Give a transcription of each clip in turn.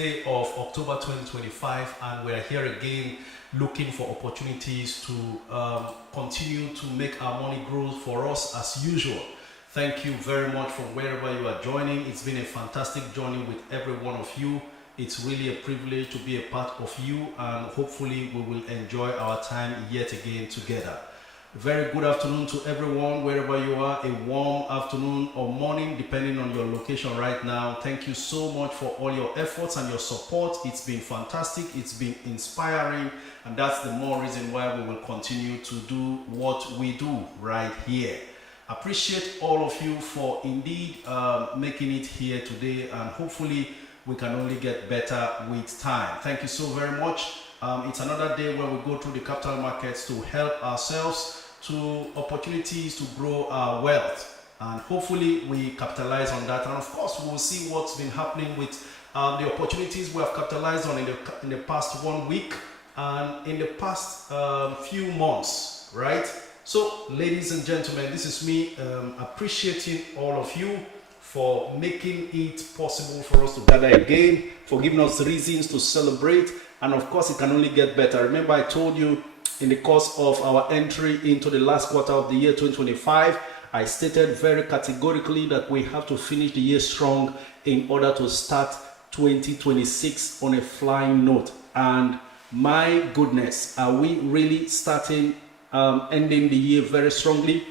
day of October 2025, and we're here again looking for opportunities to continue to make our money grow for us as usual. Thank you very much from wherever you are joining. It's been a fantastic journey with every one of you. It's really a privilege to be a part of you, and hopefully we will enjoy our time yet again together. Very good afternoon to everyone, wherever you are. A warm afternoon or morning, depending on your location right now. Thank you so much for all your efforts and your support. It's been fantastic. It's been inspiring. And that's the more reason why we will continue to do what we do right here. Appreciate all of you for indeed making it here today. And hopefully we can only get better with time. Thank you so very much. It's another day where we go through the capital markets to help ourselves to opportunities to grow our wealth, and hopefully we capitalize on that. And of course, we will see what's been happening with the opportunities we have capitalized on in the past 1 week and in the past few months, right? So, ladies and gentlemen, this is me appreciating all of you for making it possible for us to gather again, for giving us reasons to celebrate. And of course, it can only get better. Remember, I told you in the course of our entry into the last quarter of the year 2025, I stated very categorically that we have to finish the year strong in order to start 2026 on a flying note. And my goodness, are we really starting, ending the year very strongly?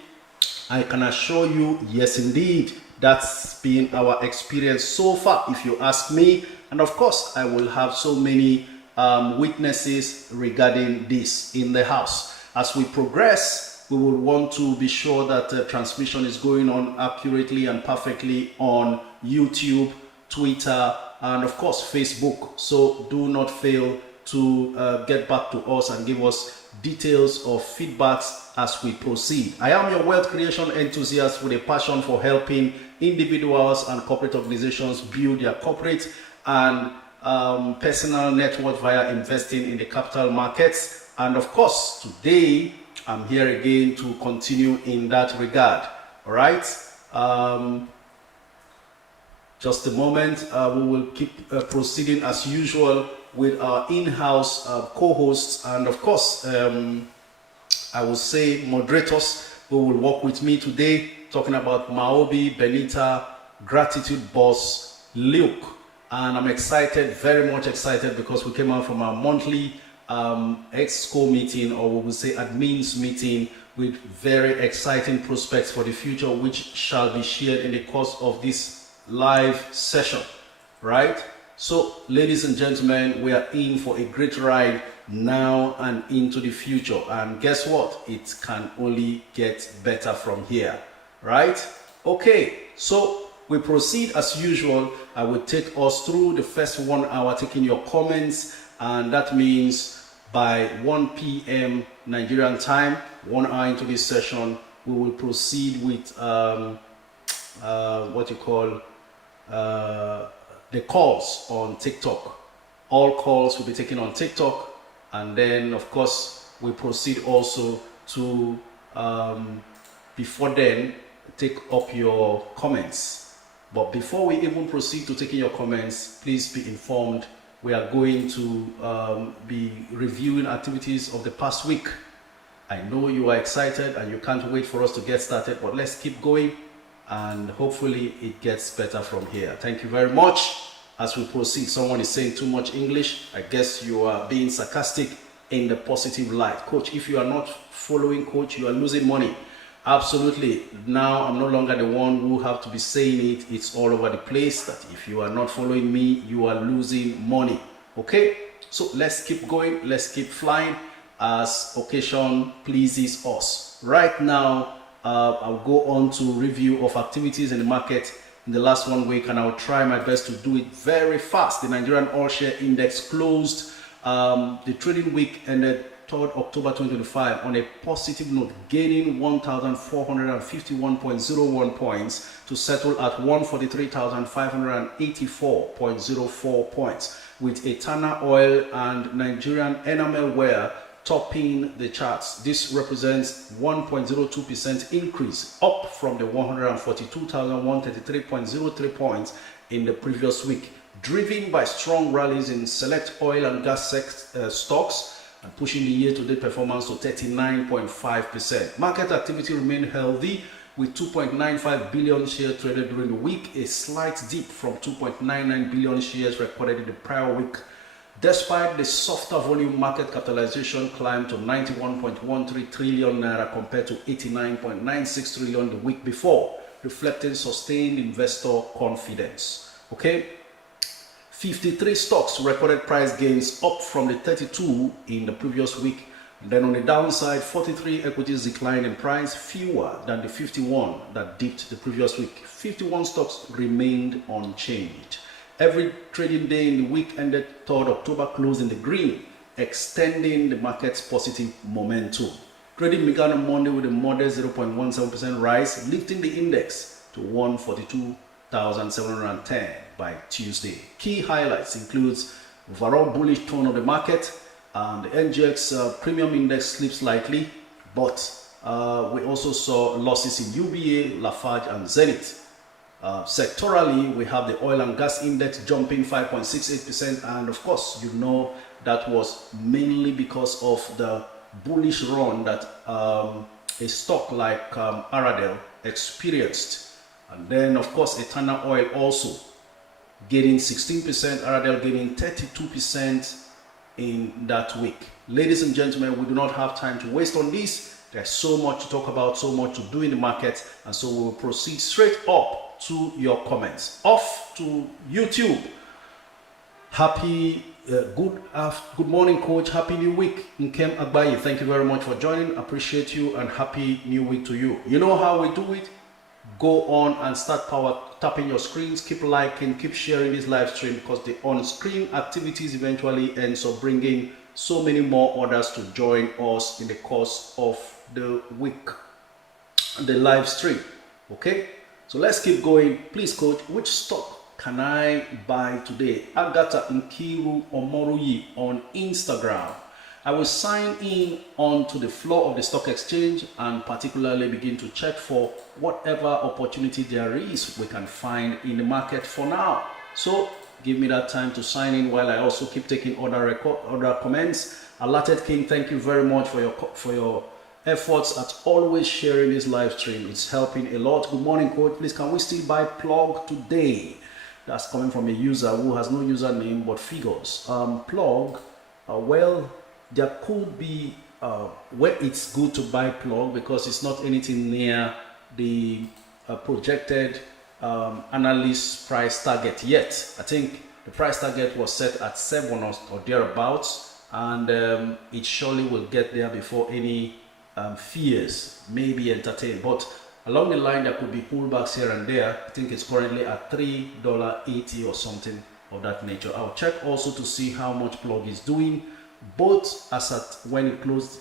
I can assure you, yes, indeed. That's been our experience so far, if you ask me. And of course, I will have so many witnesses regarding this in the house. As we progress, we will want to be sure that transmission is going on accurately and perfectly on YouTube, Twitter, and of course Facebook. So do not fail to get back to us and give us details or feedbacks as we proceed. I am your wealth creation enthusiast with a passion for helping individuals and corporate organizations build their corporate and personal net worth via investing in the capital markets. And of course, today I'm here again to continue in that regard. All right. Just a moment. We will keep proceeding as usual with our in-house co-hosts, and of course, I will say moderators who will work with me today, talking about Maobi, Benita, Gratitude Boss, Luke. And I'm excited, very much excited, because we came out from our monthly exco meeting, or we will say admins meeting, with very exciting prospects for the future, which shall be shared in the course of this live session, right? So, ladies and gentlemen, we are in for a great ride now and into the future. And guess what? It can only get better from here, right? Okay, so we proceed as usual. I will take us through the first 1 hour, taking your comments, and that means by 1 p.m. Nigerian time, 1 hour into this session, we will proceed with what you call the calls on TikTok. All calls will be taken on TikTok, and then of course we proceed also to before then take up your comments. But before we even proceed to taking your comments, please be informed we are going to be reviewing activities of the past week. I know you are excited and you can't wait for us to get started, but let's keep going and hopefully it gets better from here. Thank you very much. As we proceed, someone is saying too much English. I guess you are being sarcastic in the positive light. Coach, if you are not following Coach, you are losing money. Absolutely. Now I'm no longer the one who have to be saying it. It's all over the place that if you are not following me, you are losing money. Okay? So let's keep going. Let's keep flying as occasion pleases us. Right now, I'll go on to review of activities in the market in the last 1 week, and I'll try my best to do it very fast. The Nigerian All Share Index closed the trading week ended 3rd October 2025 on a positive note, gaining 1,451.01 points to settle at 143,584.04 points, with Etana Oil and Nigerian Enamel Wear topping the charts. This represents 1.02% increase, up from the 142,133.03 points in the previous week. driven by strong rallies in select oil and gas stocks and pushing the year-to-date performance to 39.5%. Market activity remained healthy with 2.95 billion shares traded during the week, a slight dip from 2.99 billion shares recorded in the prior week. Despite the softer volume, market capitalization climbed to 91.13 trillion naira compared to 89.96 trillion the week before, reflecting sustained investor confidence. Okay, 53 stocks recorded price gains, up from the 32 in the previous week. And then on the downside, 43 equities declined in price, fewer than the 51 that dipped the previous week. 51 stocks remained unchanged. Every trading day in the week ended 3rd October closed in the green, extending the market's positive momentum. Trading began on Monday with a modest 0.17% rise, lifting the index to 142,710 by Tuesday. Key highlights includes overall bullish tone of the market, and the NGX premium index slipped slightly, but we also saw losses in UBA, Lafarge, and Zenith. Sectorally, we have the oil and gas index jumping 5.68%, and of course, you know that was mainly because of the bullish run that a stock like Aradel experienced. And then, of course, Eternal Oil also gaining 16%, Aradel gaining 32% in that week. Ladies and gentlemen, we do not have time to waste on this. There's so much to talk about, so much to do in the market, and so we will proceed straight up to your comments. Off to YouTube. Happy good morning, coach. Happy new week. Nkem Agbaye, thank you very much for joining. Appreciate you, and happy new week to you. You know how we do it. Go on and start tapping your screens. Keep liking, keep sharing this live stream, because the on-screen activities eventually ends up bringing so many more others to join us in the course of the week, the live stream. Okay, so let's keep going. Please, coach, which stock can I buy today? Agatha Nkiru Omoruyi on Instagram. I will sign in onto the floor of the stock exchange and particularly begin to check for whatever opportunity there is we can find in the market for now. So give me that time to sign in while I also keep taking other comments. Allotted King, thank you very much for your efforts at always sharing this live stream. It's helping a lot. Good morning, coach. Please, can we still buy plug today? That's coming from a user who has no username but figures. Plug, well, there could be where it's good to buy plug because it's not anything near the projected analyst price target yet. I think the price target was set at 7 or thereabouts, and it surely will get there before any fears may be entertained. But along the line, there could be pullbacks here and there. I think it's currently at $3.80 or something of that nature. I'll check also to see how much plug is doing, both as at when it closed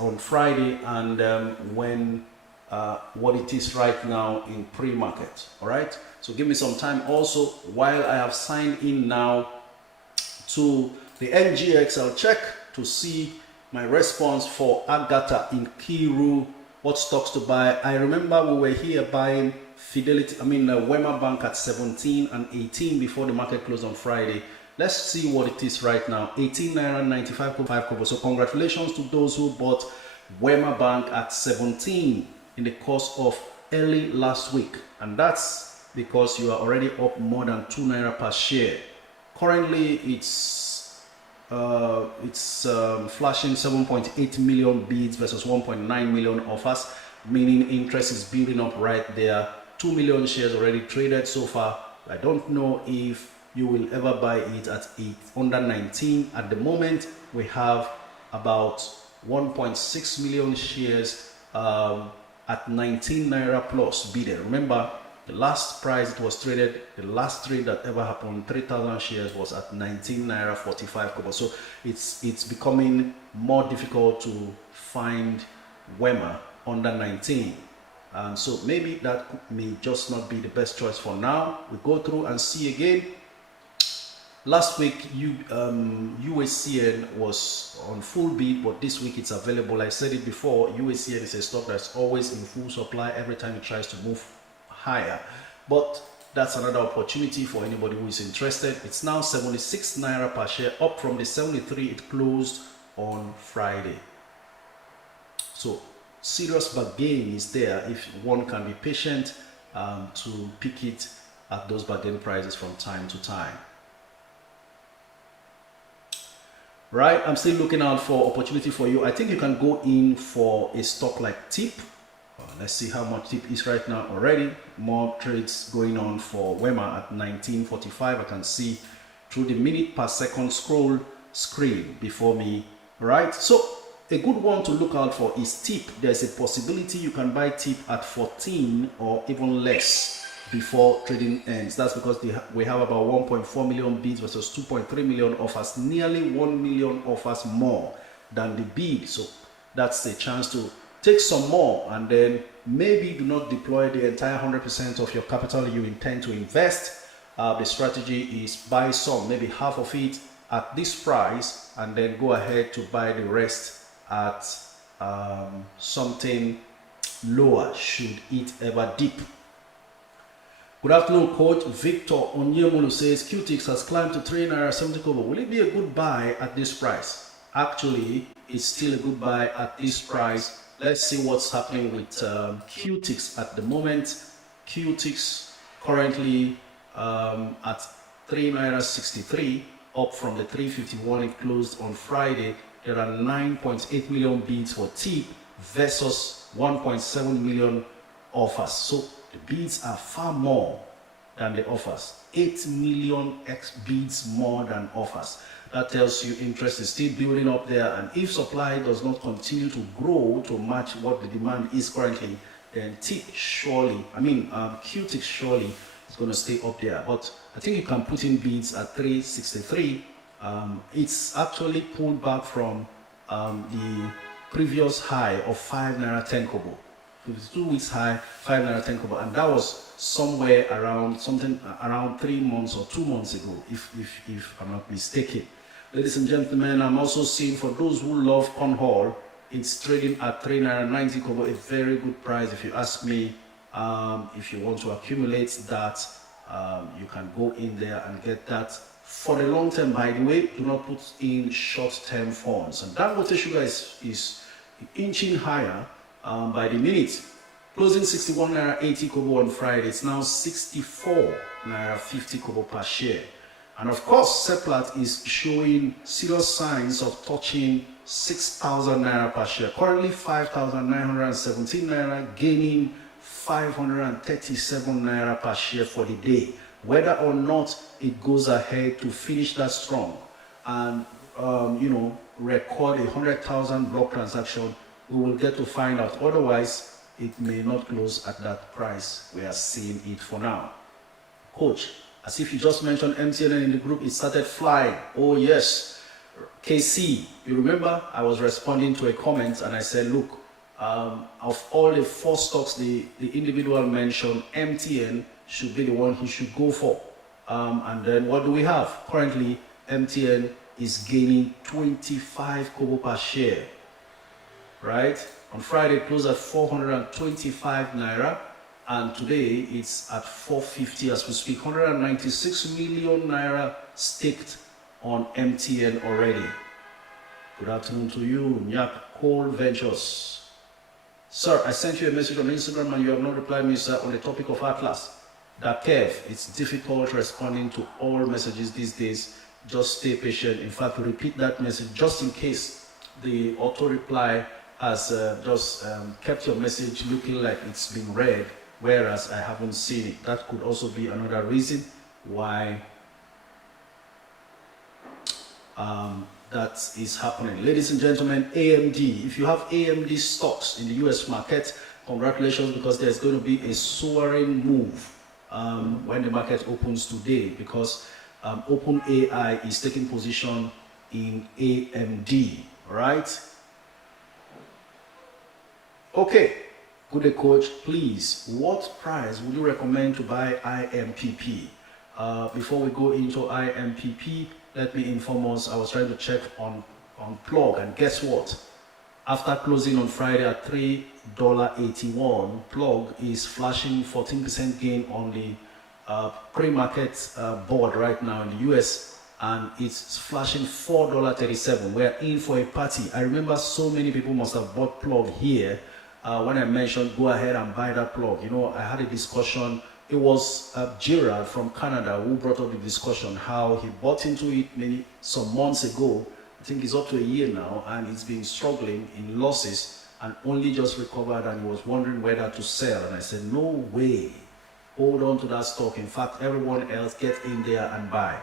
on Friday and when what it is right now in pre-market. All right, so give me some time also while I have signed in now to the NGX. I'll check to see my response for Agatha Nkiru, what stocks to buy. I remember we were here buying Wema Bank at 17 and 18 before the market closed on Friday. Let's see what it is right now. 18 naira 95 kobo. So congratulations to those who bought Wema Bank at 17 in the course of early last week, and that's because you are already up more than 2 naira per share. Currently, it's flashing 7.8 million bids versus 1.9 million offers, meaning interest is building up right there. 2 million shares already traded so far. I don't know if you will ever buy it at under 19. At the moment, we have about 1.6 million shares at 19 naira plus bidder. Remember, the last price it was traded, the last trade that ever happened, 3,000 shares was at 19 naira 45 kobo. So it's becoming more difficult to find Wema under 19. And so maybe that may just not be the best choice for now. We go through and see again. Last week, USCN was on full bid, but this week it's available. I said it before, USCN is a stock that's always in full supply every time it tries to move higher. But That's another opportunity for anybody who is interested. It's now 76 naira per share, up from the 73 it closed on Friday. So serious bargain is there if one can be patient to pick it at those bargain prices from time to time. Right, I'm still looking out for opportunity for you. I think you can go in for a stock like TIP. Let's see how much TIP is right now already. More trades going on for WEMA at 1945. I can see through the minute per second scroll screen before me. Right, so a good one to look out for is TIP. There's a possibility you can buy TIP at 14 or even less before trading ends. That's because we have about 1.4 million bids versus 2.3 million offers, nearly 1 million offers more than the bid. So that's a chance to take some more, and then maybe do not deploy the entire 100% of your capital you intend to invest. The strategy is buy some, maybe half of it at this price, and then go ahead to buy the rest at something lower should it ever dip. Good afternoon, Coach. Victor Onyemulu says QTix has climbed to 3 naira 70 kobo. Will it be a good buy at this price? Actually, it's still a good buy at this price. Let's see what's happening with QTix at the moment. QTix currently at 3 naira 63, up from the 351 it closed on Friday. There are 9.8 million bids for TIP versus 1.7 million offers. So the bids are far more than the offers. 8 million X bids more than offers. That tells you interest is still building up there, and if supply does not continue to grow to match what the demand is currently, then QTix surely is going to stay up there. But I think you can put in bids at 363. It's actually pulled back from the previous high of 5 naira 10 kobo. 52 weeks high, 5 naira 10 kobo, and that was somewhere around 3 months or 2 months ago, if I'm not mistaken. Ladies and gentlemen, I'm also seeing, for those who love cornhole, it's trading at 3 naira 90 kobo, a very good price if you ask me. If you want to accumulate that, you can go in there and get that for the long term. By the way, do not put in short-term funds. And that Dangote sugar is inching higher by the minute, closing 61 naira 80 kobo on Friday. It's now 64 naira 50 kobo per share. And of course, Seplat is showing serious signs of touching 6,000 naira per share. Currently 5,917 naira, gaining 537 naira per share for the day. Whether or not it goes ahead to finish that strong and record 100,000 block transaction, we will get to find out. Otherwise, it may not close at that price we are seeing it for now. Coach, as if you just mentioned MTN in the group, it started flying. Oh yes, KC, you remember I was responding to a comment and I said, look, of all the 4 stocks the individual mentioned, MTN should be the one he should go for. And then what do we have? Currently, MTN is gaining 25 kobo per share. Right? On Friday, it closed at 425 naira, and today it's at 450 as we speak. 196 million naira staked on MTN already. Good afternoon to you, Nyak Coal Ventures. Sir, I sent you a message on Instagram and you have not replied me, sir, on the topic of Atlas. That Kev, it's difficult responding to all messages these days. Just stay patient. In fact, repeat that message just in case the auto reply has just kept your message looking like it's been read, whereas I haven't seen it. That could also be another reason why that is happening. Ladies and gentlemen, AMD, if you have AMD stocks in the US market, congratulations, because there's going to be a soaring move when the market opens today, because OpenAI is taking position in AMD, right? Okay, good day, Coach. Please, what price would you recommend to buy IMPP? Before we go into IMPP, let me inform us, I was trying to check on plug, and guess what? After closing on Friday at $3.81, plug is flashing 14% gain on the pre-market board right now in the US, and it's flashing $4.37. We're in for a party. I remember so many people must have bought plug here when I mentioned go ahead and buy that plug. You know, I had a discussion. It was Gerald from Canada who brought up the discussion how he bought into it some months ago. I think it's up to a year now, and it's been struggling in losses and only just recovered, and he was wondering whether to sell. And I said, no way. Hold on to that stock. In fact, everyone else get in there and buy.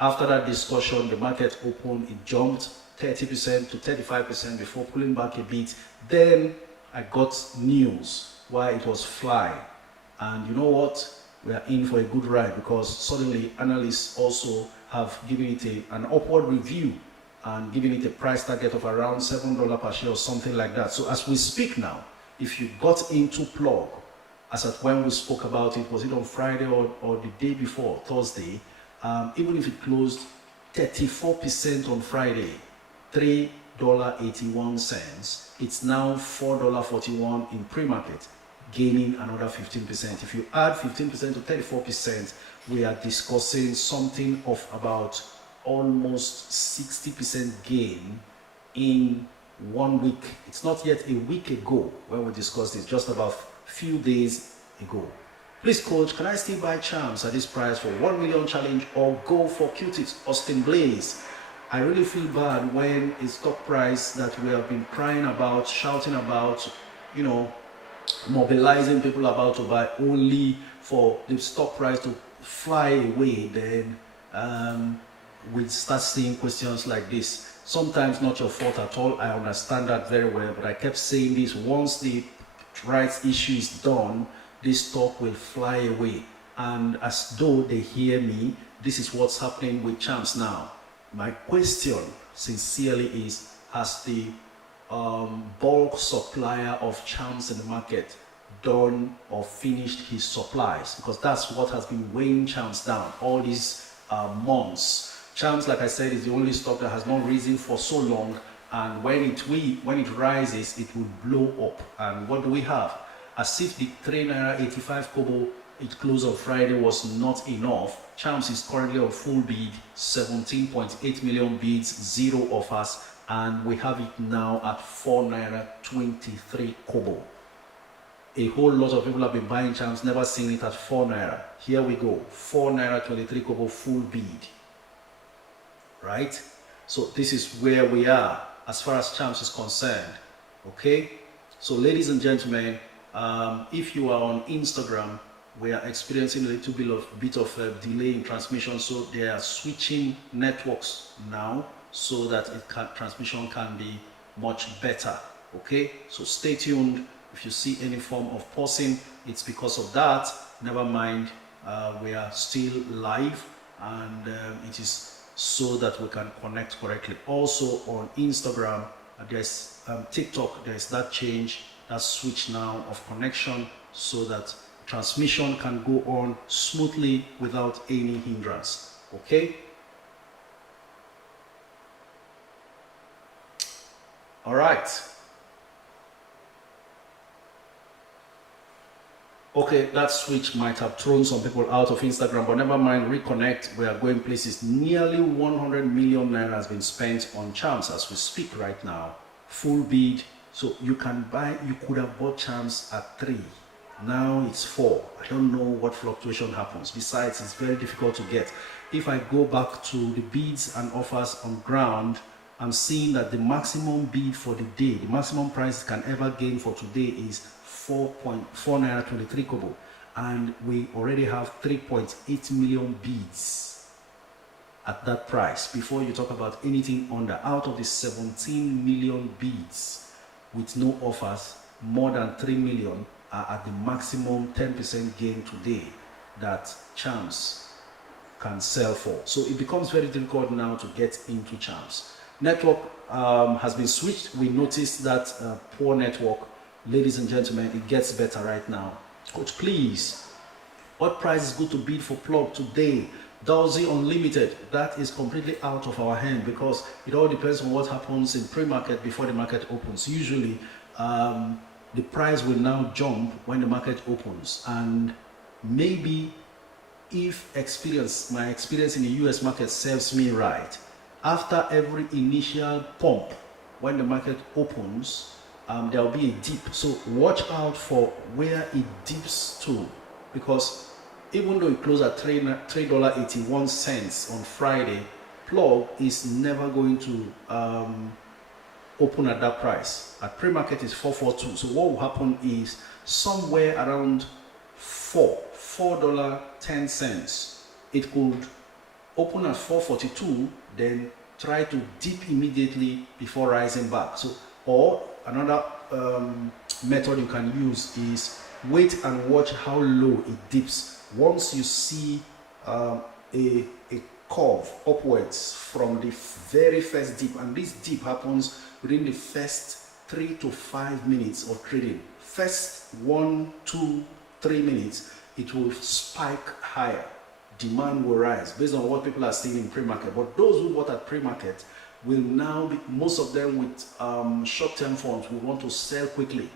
After that discussion, the market opened, it jumped 30% to 35% before pulling back a bit. Then I got news why it was flying. And you know what? We are in for a good ride, because suddenly analysts also have given it an upward review and giving it a price target of around $7 per share or something like that. So as we speak now, if you got into plug, as at when we spoke about it, was it on Friday or the day before, Thursday, even if it closed 34% on Friday, $3.81, it's now $4.41 in pre-market, gaining another 15%. If you add 15% to 34%, we are discussing something of about almost 60% gain in 1 week. It's not yet a week ago when we discussed this, just about a few days ago. Please, coach, can I still buy Chams at this price for 1 million challenge, or go for Q-Tips, Austin Blaze? I really feel bad when a stock price that we have been crying about, shouting about, you know, mobilizing people about to buy, only for the stock price to fly away. Then we start seeing questions like this. Sometimes not your fault at all. I understand that very well, but I kept saying this: once the rights issue is done, this stock will fly away. And as though they hear me, this is what's happening with Chams now. My question sincerely is, has the bulk supplier of Chams in the market done or finished his supplies? Because that's what has been weighing Chams down all these months. Chams, like I said, is the only stock that has not risen for so long, and when it rises, it will blow up. And what do we have? As if the 3.85 kobo it closed on Friday was not enough, Chams is currently on full bid, 17.8 million bids, 0 offers, and we have it now at 4.23 kobo. A whole lot of people have been buying Chams, never seen it at 4 naira. Here we go, 4.23 kobo full bid. Right? So this is where we are as far as Chams is concerned. Okay? So ladies and gentlemen, if you are on Instagram, we are experiencing a little bit of delay in transmission, so they are switching networks now so that transmission can be much better. Okay? So stay tuned. If you see any form of pausing, it's because of that. Never mind, we are still live, and it is so that we can connect correctly. Also on Instagram, there's TikTok, there's that change, that switch now of connection, so that transmission can go on smoothly without any hindrance. Okay? All right. Okay, that switch might have thrown some people out of Instagram, but never mind, reconnect. We are going places. Nearly 100 million naira has been spent on Chams as we speak right now. Full bid. So you can buy, you could have bought Chams at 3. Now it's 4. I don't know what fluctuation happens. Besides, it's very difficult to get. If I go back to the bids and offers on ground, I'm seeing that the maximum bid for the day, the maximum price it can ever gain for today is 4.23 kobo, and we already have 3.8 million bids at that price. Before you talk about anything under, out of the 17 million bids with no offers, more than 3 million are at the maximum 10% gain today that Chams can sell for. So it becomes very difficult now to get into Chams. Network has been switched. We noticed that poor network. Ladies and gentlemen, it gets better right now. Coach, please, what price is good to bid for plug today? Dowsy Unlimited, that is completely out of our hand, because it all depends on what happens in pre-market before the market opens. Usually, the price will now jump when the market opens, and maybe if my experience in the US market serves me right, after every initial pump, when the market opens, there will be a dip. So watch out for where it dips to, because even though it closed at $3.81 on Friday, plug is never going to open at that price. At pre-market is 442. So what will happen is somewhere around $4.10. It could open at 442, then try to dip immediately before rising back. So, or another method you can use is wait and watch how low it dips. Once you see a curve upwards from the very first dip, and this dip happens within the first 3 to 5 minutes of trading. First 1, 2, 3 minutes, it will spike higher. Demand will rise based on what people are seeing in pre-market. But those who bought at pre-market will now be, most of them with short-term funds, will want to sell quickly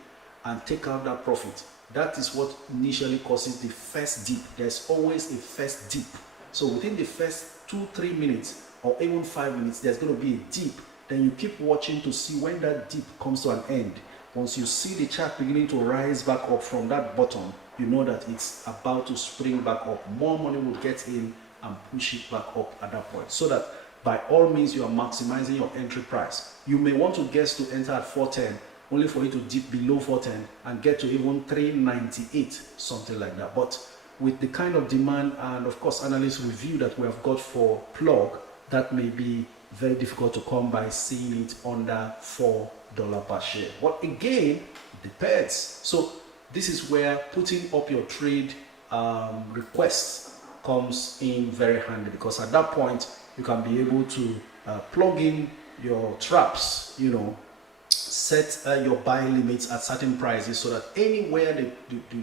and take out that profit. That is what initially causes the first dip. There's always a first dip. So within the first 2-3 minutes or even 5 minutes, there's going to be a dip. Then you keep watching to see when that dip comes to an end. Once you see the chart beginning to rise back up from that bottom, you know that it's about to spring back up. More money will get in and push it back up at that point. So that by all means, you are maximizing your entry price. You may want to guess to enter at 410, only for it to dip below 410 and get to even 398, something like that. But with the kind of demand and of course analyst review that we have got for plug, that may be very difficult to come by seeing it under $4 per share. But again, it depends. So this is where putting up your trade request comes in very handy, because at that point you can be able to plug in your traps, you know, set your buy limits at certain prices so that anywhere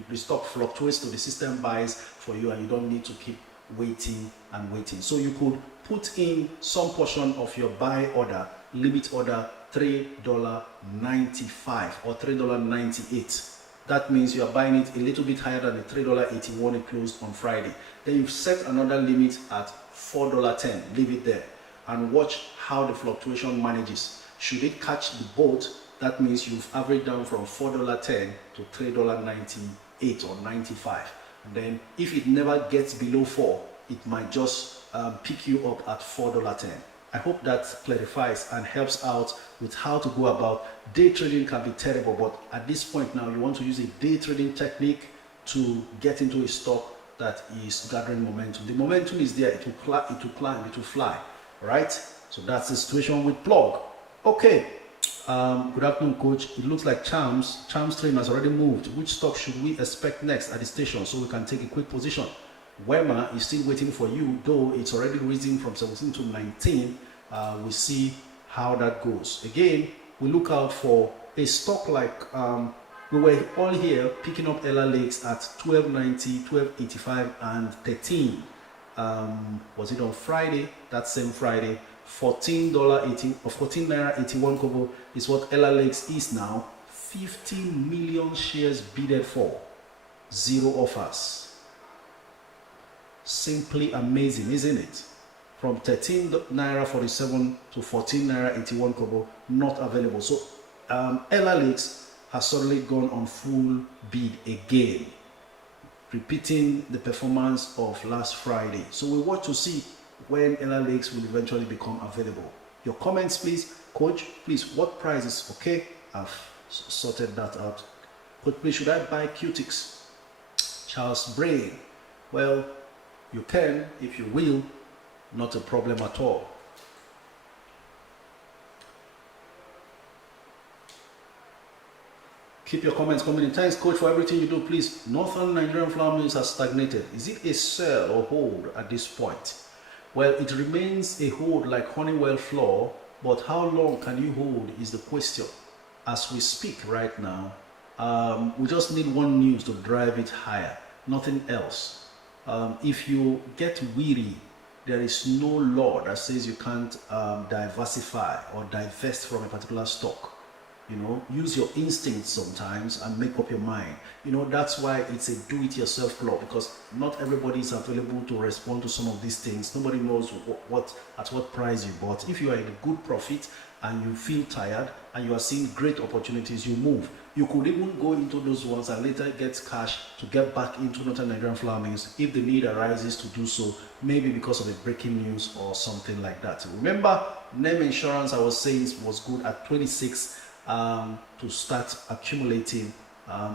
the stock fluctuates to, the system buys for you and you don't need to keep waiting and waiting. So you could put in some portion of your buy order, limit order $3.95 or $3.98. That means you are buying it a little bit higher than the $3.81 it closed on Friday. Then you've set another limit at $4.10. Leave it there and watch how the fluctuation manages. Should it catch the boat, that means you've averaged down from $4.10 to $3.98 or 95. And then if it never gets below 4, it might just pick you up at $4.10. I hope that clarifies and helps out with how to go about. Day trading can be terrible, but at this point now you want to use a day trading technique to get into a stock that is gathering momentum. The momentum is there, it will climb, it will fly, right? So that's the situation with plug. Okay, good afternoon, coach. It looks like Chams train has already moved. Which stock should we expect next at the station so we can take a quick position? Wema is still waiting for you, though it's already risen from 17 to 19. We'll see how that goes. Again, we look out for a stock like, we were all here picking up Ella Lakes at 12.90, 12.85 and 13. Was it on Friday? That same Friday. $14.80 or 14 naira 81 kobo is what Ella Lakes is now. 15 million shares bidded for, 0 offers. Simply amazing, isn't it? From 13 naira 47 to 14 naira 81 kobo, not available. So Ella Lakes has suddenly gone on full bid again, repeating the performance of last Friday. So we want to see when Ella Lakes will eventually become available. Your comments, please. Coach, please, what price is okay? I've sorted that out. Coach, please, should I buy Qtix? Charles Brain. Well, you can if you will, not a problem at all. Keep your comments coming in. Thanks, coach, for everything you do. Please, Northern Nigerian flour mills has stagnated. Is it a sell or hold at this point? Well, it remains a hold like Honeywell flour, but how long can you hold is the question. As we speak right now, we just need one news to drive it higher, nothing else. If you get weary, there is no law that says you can't diversify or divest from a particular stock. You know, use your instincts sometimes and make up your mind. You know, that's why it's a do-it-yourself club, because not everybody is available to respond to some of these things. Nobody knows at what price you bought. If you are in a good profit and you feel tired and you are seeing great opportunities, you move. You could even go into those ones and later get cash to get back into Northern Nigerian flour mills if the need arises to do so, maybe because of a breaking news or something like that. Remember, NEM Insurance, I was saying, was good at 26 to start accumulating.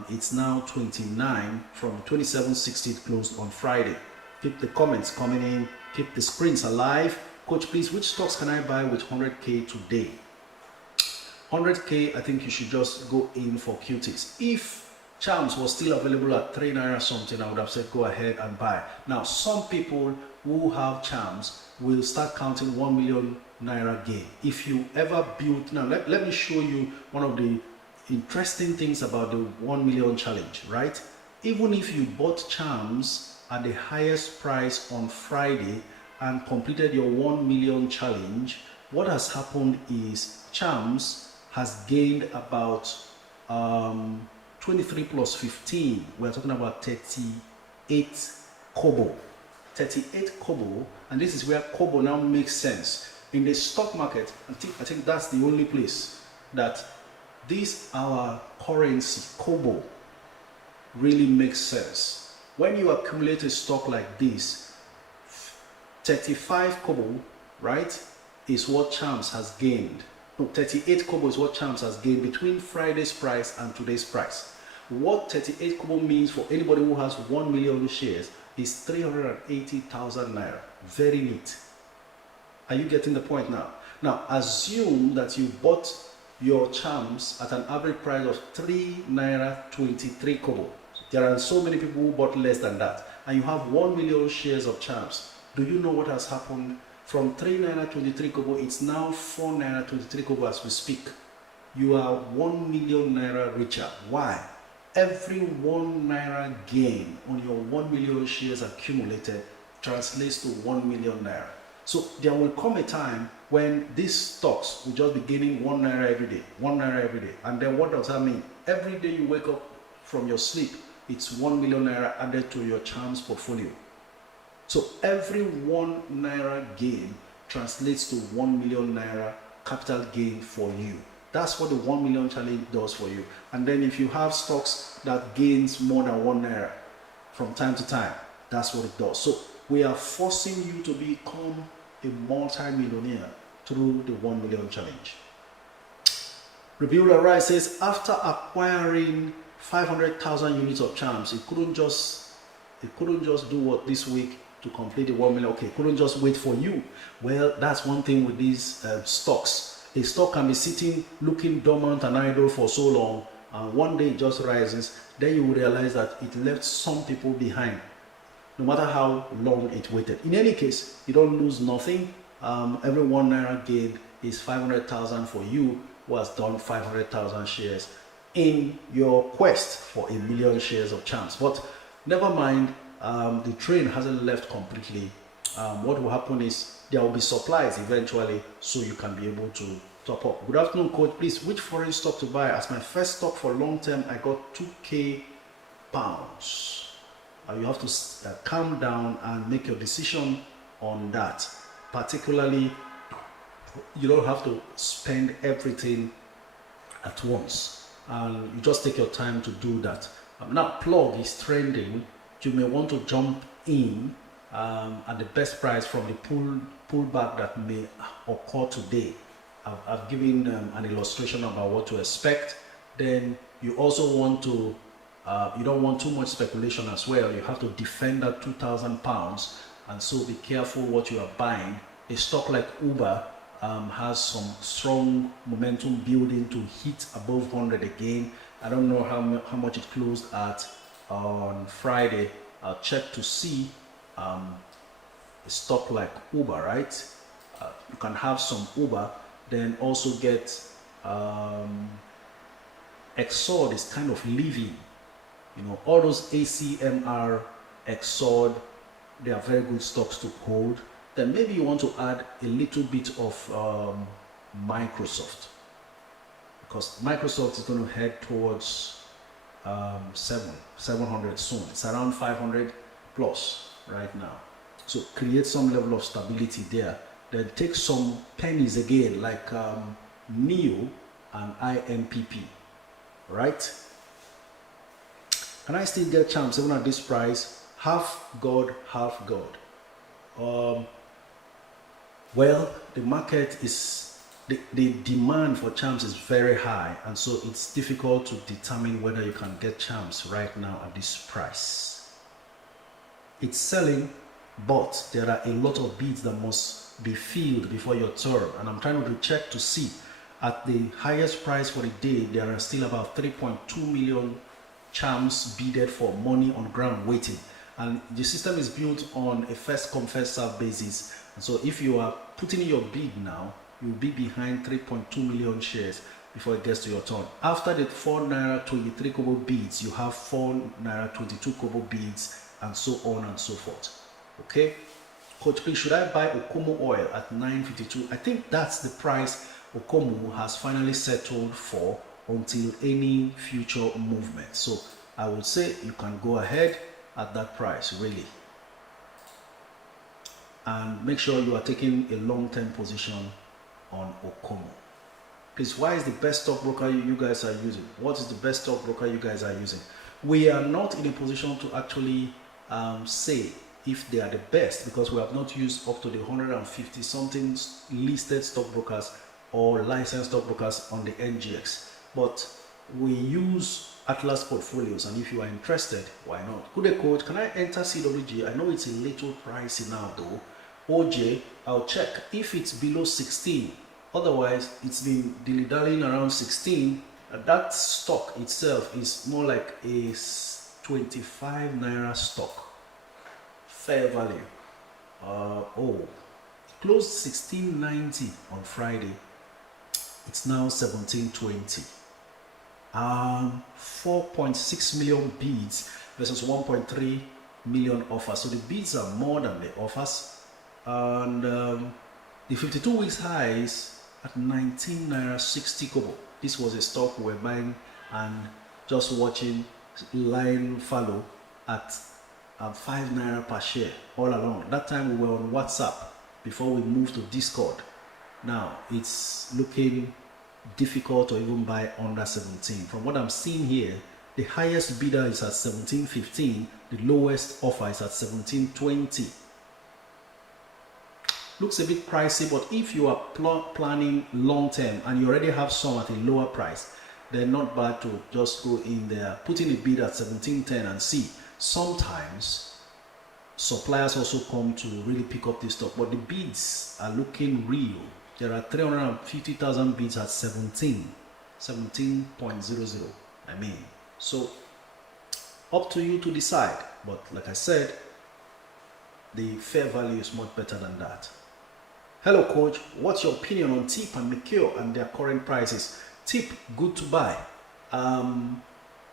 It's now 29 from 27.60 it closed on Friday. Keep the comments coming in, keep the screens alive. Coach, please, which stocks can I buy with 100k today? 100k, I think you should just go in for QTix. If Chams was still available at 3 naira something, I would have said go ahead and buy. Now, some people who have Chams will start counting 1 million naira gain. If you ever build, now let me show you one of the interesting things about the 1 million challenge, right? Even if you bought Chams at the highest price on Friday and completed your 1 million challenge, what has happened is Chams has gained about 23 plus 15. We're talking about 38 kobo. 38 kobo, and this is where kobo now makes sense. In the stock market, I think that's the only place that this our currency, kobo, really makes sense. When you accumulate a stock like this, 35 kobo, right, is what Chams has gained. No, 38 kobo is what Chams has gained between Friday's price and today's price. What 38 kobo means for anybody who has 1 million shares is 380,000 naira. Very neat. Are you getting the point now? Now, assume that you bought your Chams at an average price of 3 naira 23 kobo. There are so many people who bought less than that, and you have 1 million shares of Chams. Do you know what has happened? From 3 naira 23 kobo, it's now 4 naira 23 kobo as we speak. You are 1 million naira richer. Why? Every 1 naira gain on your 1 million shares accumulated translates to 1 million naira. So there will come a time when these stocks will just be gaining 1 naira every day, 1 naira every day. And then what does that mean? Every day you wake up from your sleep, it's 1 million naira added to your Chams portfolio. So every 1 naira gain translates to 1 million naira capital gain for you. That's what the 1 million challenge does for you. And then if you have stocks that gains more than 1 naira from time to time, that's what it does. So we are forcing you to become a multi-millionaire through the 1 million challenge. Rebuilder Rice says, after acquiring 500,000 units of Chams, it couldn't just do what this week to complete the 1 million. Okay, couldn't just wait for you. Well, that's one thing with these stocks. A stock can be sitting looking dormant and idle for so long, and one day it just rises. Then you will realize that it left some people behind, no matter how long it waited. In any case, you don't lose nothing. Every 1 naira gain is 500,000 for you who has done 500,000 shares in your quest for 1 million shares of Chams. But never mind, the train hasn't left completely. What will happen is there will be supplies eventually, so you can be able to top up. Good afternoon, coach. Please, which foreign stock to buy? As my first stock for long term, I got 2k pounds. You have to calm down and make your decision on that. Particularly, you don't have to spend everything at once, and you just take your time to do that. Now, plug is trending. You may want to jump in at the best price from the pullback that may occur today. I've given an illustration about what to expect. Then you also want to, you don't want too much speculation as well. You have to defend that 2,000 pounds, and so be careful what you are buying. A stock like Uber has some strong momentum building to hit above 100 again. I don't know how much it closed at on Friday. I'll check to see a stock like Uber, right? You can have some Uber, then also get Exord is kind of living. You know, all those ACMR, Exord, they are very good stocks to hold. Then maybe you want to add a little bit of Microsoft, because Microsoft is going to head towards 700 soon. It's around 500 plus right now. So create some level of stability there. Then take some pennies again, like NEO and IMPP, right? Can I still get Chams even at this price? Half God, half God. Well, the market is, the demand for Chams is very high, and so it's difficult to determine whether you can get Chams right now at this price. It's selling, but there are a lot of bids that must be filled before your turn, and I'm trying to check to see. At the highest price for the day, there are still about 3.2 million Chams bidded for money on ground waiting, and the system is built on a first come first serve basis. And so if you are putting in your bid now, you'll be behind 3.2 million shares before it gets to your turn. After the 4 naira 23 kobo bids, you have 4 naira 22 kobo bids, and so on and so forth. Okay, Coach, please, should I buy Okomo oil at 9.52? I think that's the price Okomo has finally settled for until any future movement. So I would say you can go ahead at that price, really. And make sure you are taking a long-term position on Okomo. Please, why is the best stockbroker you guys are using? What is the best stockbroker you guys are using? We are not in a position to actually say if they are the best, because we have not used up to the 150 something listed stockbrokers or licensed stockbrokers on the NGX. But we use Atlas portfolios, and if you are interested, why not? Good day, Coach, can I enter CWG? I know it's a little pricey now though. OJ, I'll check if it's below 16. Otherwise, it's been dilly-dallying around 16. That stock itself is more like a 25 naira stock. Fair value. Closed 1690 on Friday. It's now 1720. 4.6 million bids versus 1.3 million offers. So the bids are more than the offers. And the 52 weeks high is at 19 naira 60 kobo. This was a stock we were buying and just watching line follow at 5 naira per share all along. That time we were on WhatsApp before we moved to Discord. Now it's looking difficult to even buy under 17. From what I'm seeing here, the highest bidder is at 17.15, the lowest offer is at 17.20. Looks a bit pricey, but if you are planning long term and you already have some at a lower price, then not bad to just go in there, put in a bid at 17.10 and see. Sometimes suppliers also come to really pick up this stock, but the bids are looking real. There are 350,000 bids at 17.00. I mean, so up to you to decide. But like I said, the fair value is much better than that. Hello, Coach. What's your opinion on TIP and Mekio and their current prices? TIP, good to buy.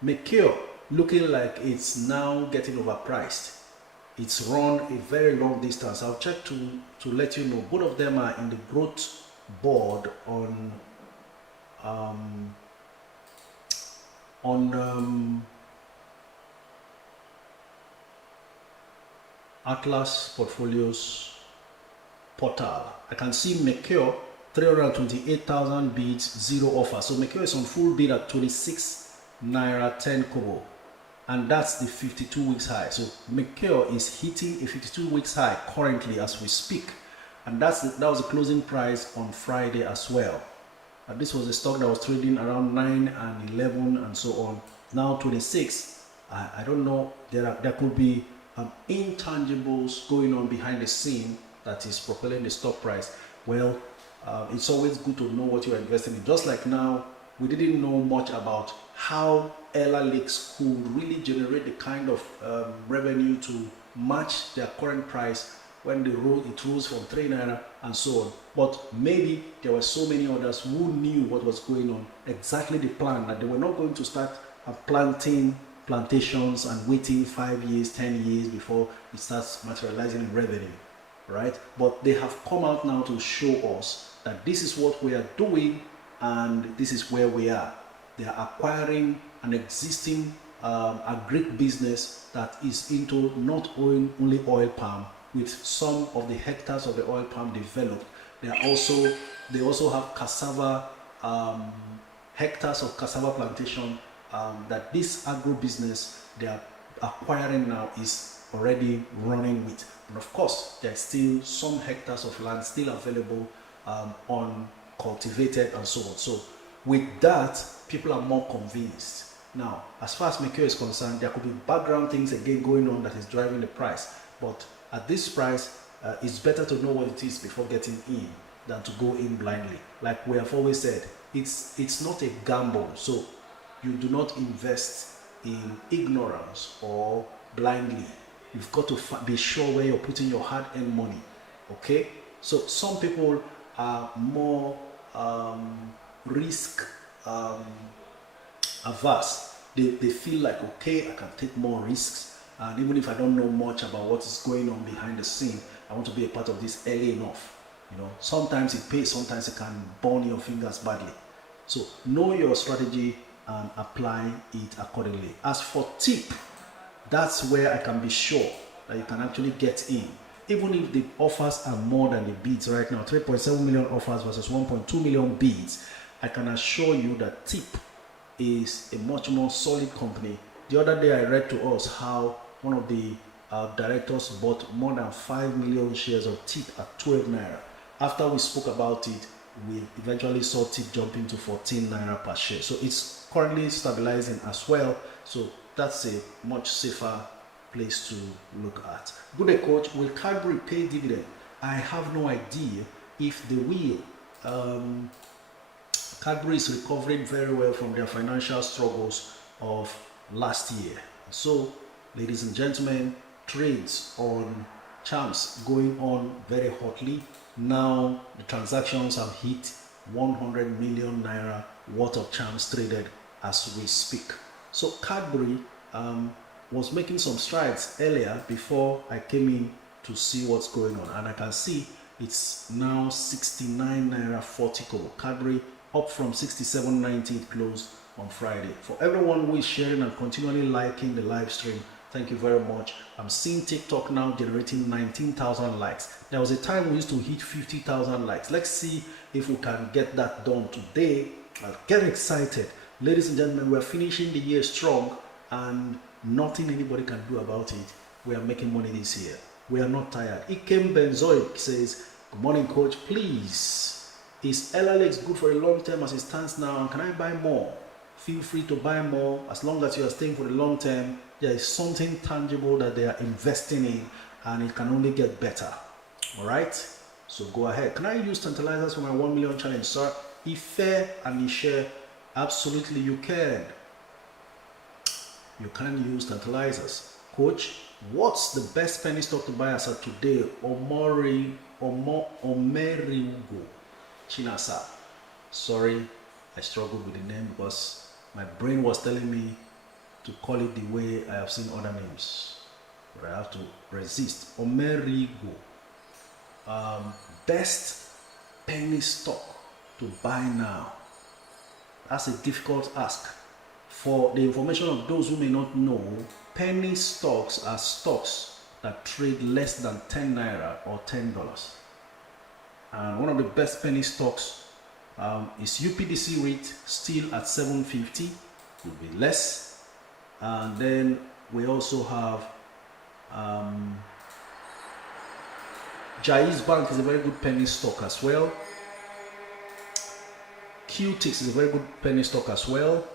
Mekio, looking like it's now getting overpriced. It's run a very long distance. I'll check to let you know. Both of them are in the growth board on Atlas Portfolios portal. I can see Mekio 328,000 bids, 0 offer. So Mekio is on full bid at 26 naira 10 kobo, and that's the 52 weeks high. So Mekio is hitting a 52 weeks high currently as we speak, and that was the closing price on Friday as well. And this was a stock that was trading around 9 and 11 and so on. Now 26. I don't know. There could be intangibles going on behind the scene that is propelling the stock price. Well, it's always good to know what you are investing in. Just like now, we didn't know much about how Ella Lakes could really generate the kind of revenue to match their current price when it rose from 3 naira and so on. But maybe there were so many others who knew what was going on, exactly the plan, that they were not going to start planting plantations and waiting 5 years, 10 years before it starts materializing in revenue, right? But they have come out now to show us that this is what we are doing, and this is where we are. They are acquiring an existing agric business that is into not only oil palm, with some of the hectares of the oil palm developed. They also have cassava, hectares of cassava plantation that this agro business they are acquiring now is already running with. And of course, there's still some hectares of land still available uncultivated and so on. So with that, people are more convinced. Now, as far as Mercure is concerned, there could be background things again going on that is driving the price. But at this price, it's better to know what it is before getting in than to go in blindly. Like we have always said, it's not a gamble. So you do not invest in ignorance or blindly. You've got to be sure where you're putting your hard-earned money. Okay? So some people are more risk averse. They feel like, okay, I can take more risks, and even if I don't know much about what is going on behind the scene, I want to be a part of this early enough. You know, sometimes it pays, sometimes it can burn your fingers badly. So know your strategy and apply it accordingly. As for tip, that's where I can be sure that you can actually get in. Even if the offers are more than the bids right now, 3.7 million offers versus 1.2 million bids, I can assure you that tip is a much more solid company. The other day I read to us how one of the directors bought more than 5 million shares of tip at 12 naira. After we spoke about it, we eventually saw tip jumping to 14 naira per share. So it's currently stabilizing as well. So that's a much safer place to look at. Good day, coach. Will Cadbury pay dividend? I have no idea if they will. Cadbury is recovering very well from their financial struggles of last year. So, ladies and gentlemen, trades on Chams going on very hotly. Now the transactions have hit 100 million naira worth of Chams traded as we speak. So Cadbury was making some strides earlier before I came in to see what's going on, and I can see it's now 69 naira 40 kobo. Cadbury up from 67.90 it closed on Friday. For everyone who is sharing and continually liking the live stream, thank you very much. I'm seeing TikTok now generating 19,000 likes. There was a time we used to hit 50,000 likes. Let's see if we can get that done today. I'll get excited. Ladies and gentlemen, we're finishing the year strong and nothing anybody can do about it. We are making money this year. We are not tired. Ikem Benzoic says, good morning, coach. Please, is LLX good for a long term as it stands now? And can I buy more? Feel free to buy more as long as you are staying for the long term. There is something tangible that they are investing in and it can only get better. All right? So go ahead. Can I use tantalizers for my 1 million challenge, sir? If fair and share, absolutely you can. You can use tantalizers. Coach, what's the best penny stock to buy as of today? Omeriugo Chinasa. Sorry, I struggled with the name because my brain was telling me to call it the way I have seen other names, but I have to resist. Omeriugo. Best penny stock to buy now. That's a difficult ask. For the information of those who may not know, penny stocks are stocks that trade less than 10 naira or $10. And one of the best penny stocks is UPDC rate, still at 750, will be less. And then we also have Jaiz Bank is a very good penny stock as well. QTix is a very good penny stock as well.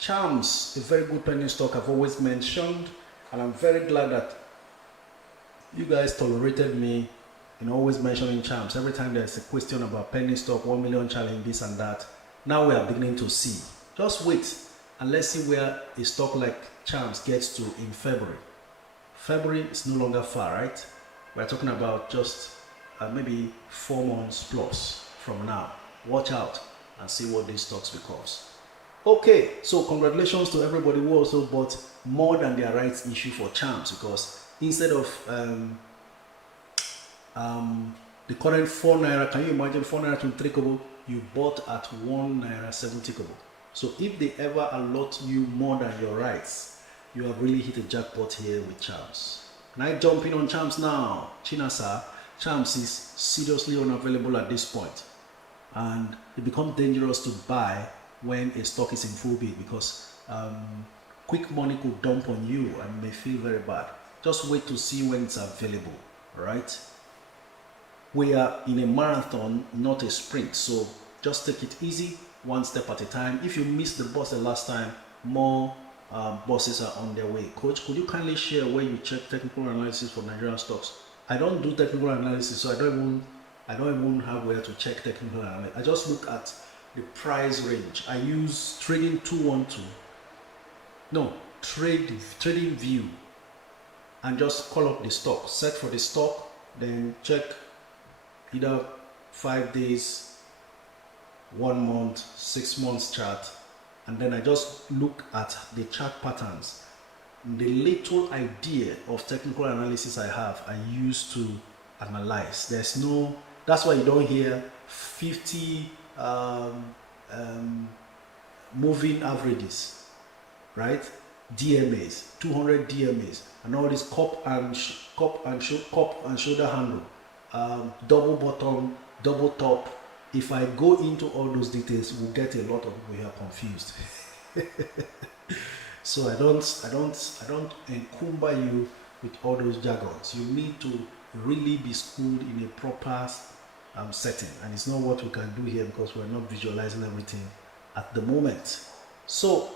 Chams, a very good penny stock I've always mentioned, and I'm very glad that you guys tolerated me in always mentioning Chams. Every time there's a question about penny stock, 1 million challenge, this and that, now we are beginning to see. Just wait and let's see where a stock like Chams gets to in February. February is no longer far, right? We're talking about just maybe 4 months plus from now. Watch out and see what these stocks becomes. Okay, so congratulations to everybody who also bought more than their rights issue for Chams, because instead of The current 4 naira, can you imagine 4 naira 23 kobo? You bought at 1 naira 70 kobo. So if they ever allot you more than your rights, you have really hit a jackpot here with Chams. Can I jump in on Chams now? Chinasa, Chams is seriously unavailable at this point. And it becomes dangerous to buy when a stock is in full bid because quick money could dump on you and may feel very bad. Just wait to see when it's available, right? We are in a marathon, not a sprint, so just take it easy, one step at a time. If you missed the bus the last time, more buses are on their way. Coach, could you kindly share where you check technical analysis for Nigerian stocks? I don't do technical analysis, so I don't even have where to check technical analysis. I just look at the price range. I use Trading 212. No, Trading View, and just call up the stock. Search for the stock, then check either 5 days, 1 month, 6 months chart, and then I just look at the chart patterns. The little idea of technical analysis I have, I use to analyze. That's why you don't hear 50 moving averages, right? DMAs, 200 DMAs, and all this cup and shoulder handle. Double bottom, double top. If I go into all those details, we'll get a lot of people here confused. So I don't encumber you with all those jargons. You need to really be schooled in a proper setting, and it's not what we can do here because we're not visualizing everything at the moment. So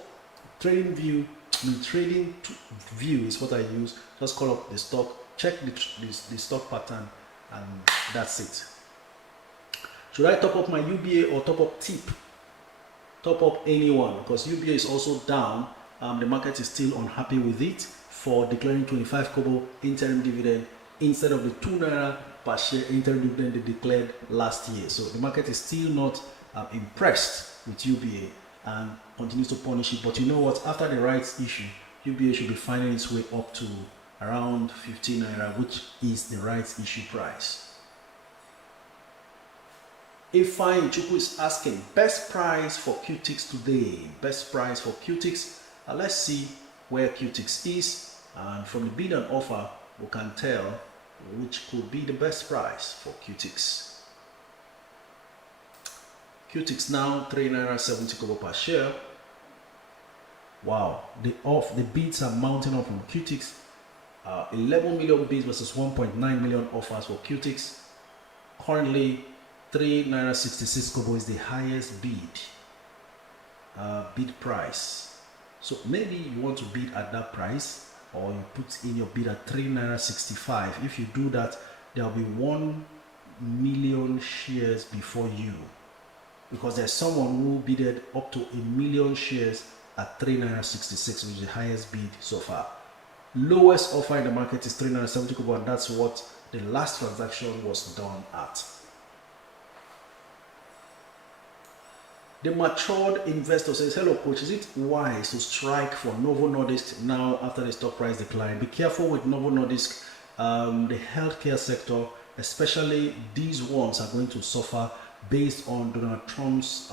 Trading View is what I use. Just call up the stock, check the stock pattern, and that's it. Should I top up my UBA or top up TIP? Top up anyone, because UBA is also down. The market is still unhappy with it for declaring 25 kobo interim dividend instead of the 2 naira per share interim dividend they declared last year. So the market is still not impressed with UBA and continues to punish it. But you know what? After the rights issue, UBA should be finding its way up to around 15 naira, which is the rights issue price. Ifeanyi Chukwu is asking, best price for QTix today. Best price for QTix. Let's see where QTix is, and from the bid and offer, we can tell which could be the best price for QTix. QTix now 3 naira 70 kobo per share. Wow, the bids are mounting up on QTix. 11 million bids versus 1.9 million offers for QTix. Currently 3 naira 66 kobo is the highest bid price. So maybe you want to bid at that price, or you put in your bid at 3 naira 65. If you do that, there will be 1 million shares before you, because there's someone who bidded up to 1 million shares at 3 naira 66, which is the highest bid so far. Lowest offer in the market is 3 naira 70 kobo, and that's what the last transaction was done at. The matured investor says, hello coach, is it wise to strike for Novo Nordisk now after the stock price decline? Be careful with Novo Nordisk. The healthcare sector, especially these ones, are going to suffer based on Donald Trump's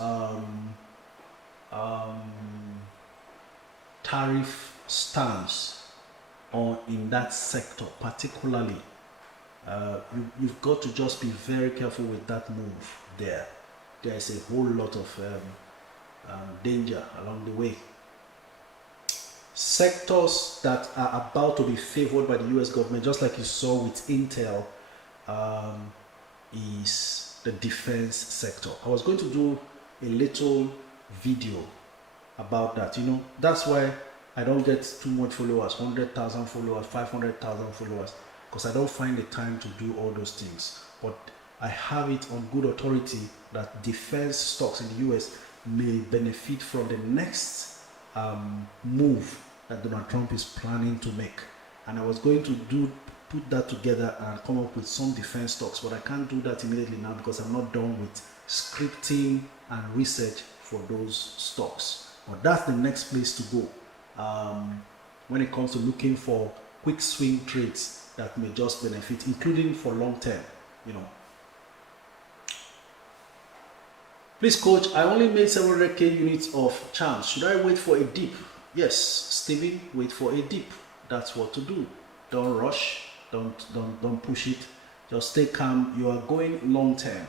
tariff stance in that sector particularly. You've got to just be very careful with that move there. There is a whole lot of danger along the way. Sectors that are about to be favored by the US government, just like you saw with Intel, is the defense sector. I was going to do a little video about that. You know, that's why I don't get too much followers, 100,000 followers, 500,000 followers, because I don't find the time to do all those things. But I have it on good authority that defense stocks in the US may benefit from the next move that Donald Trump is planning to make. And I was going to put that together and come up with some defense stocks, but I can't do that immediately now because I'm not done with scripting and research for those stocks. But that's the next place to go when it comes to looking for quick swing trades that may just benefit, including for long term, you know. Please, coach, I only made 700k units of Chams. Should I wait for a dip? Yes, Stevie, wait for a dip. That's what to do. Don't rush. Don't push it. Just stay calm. You are going long term,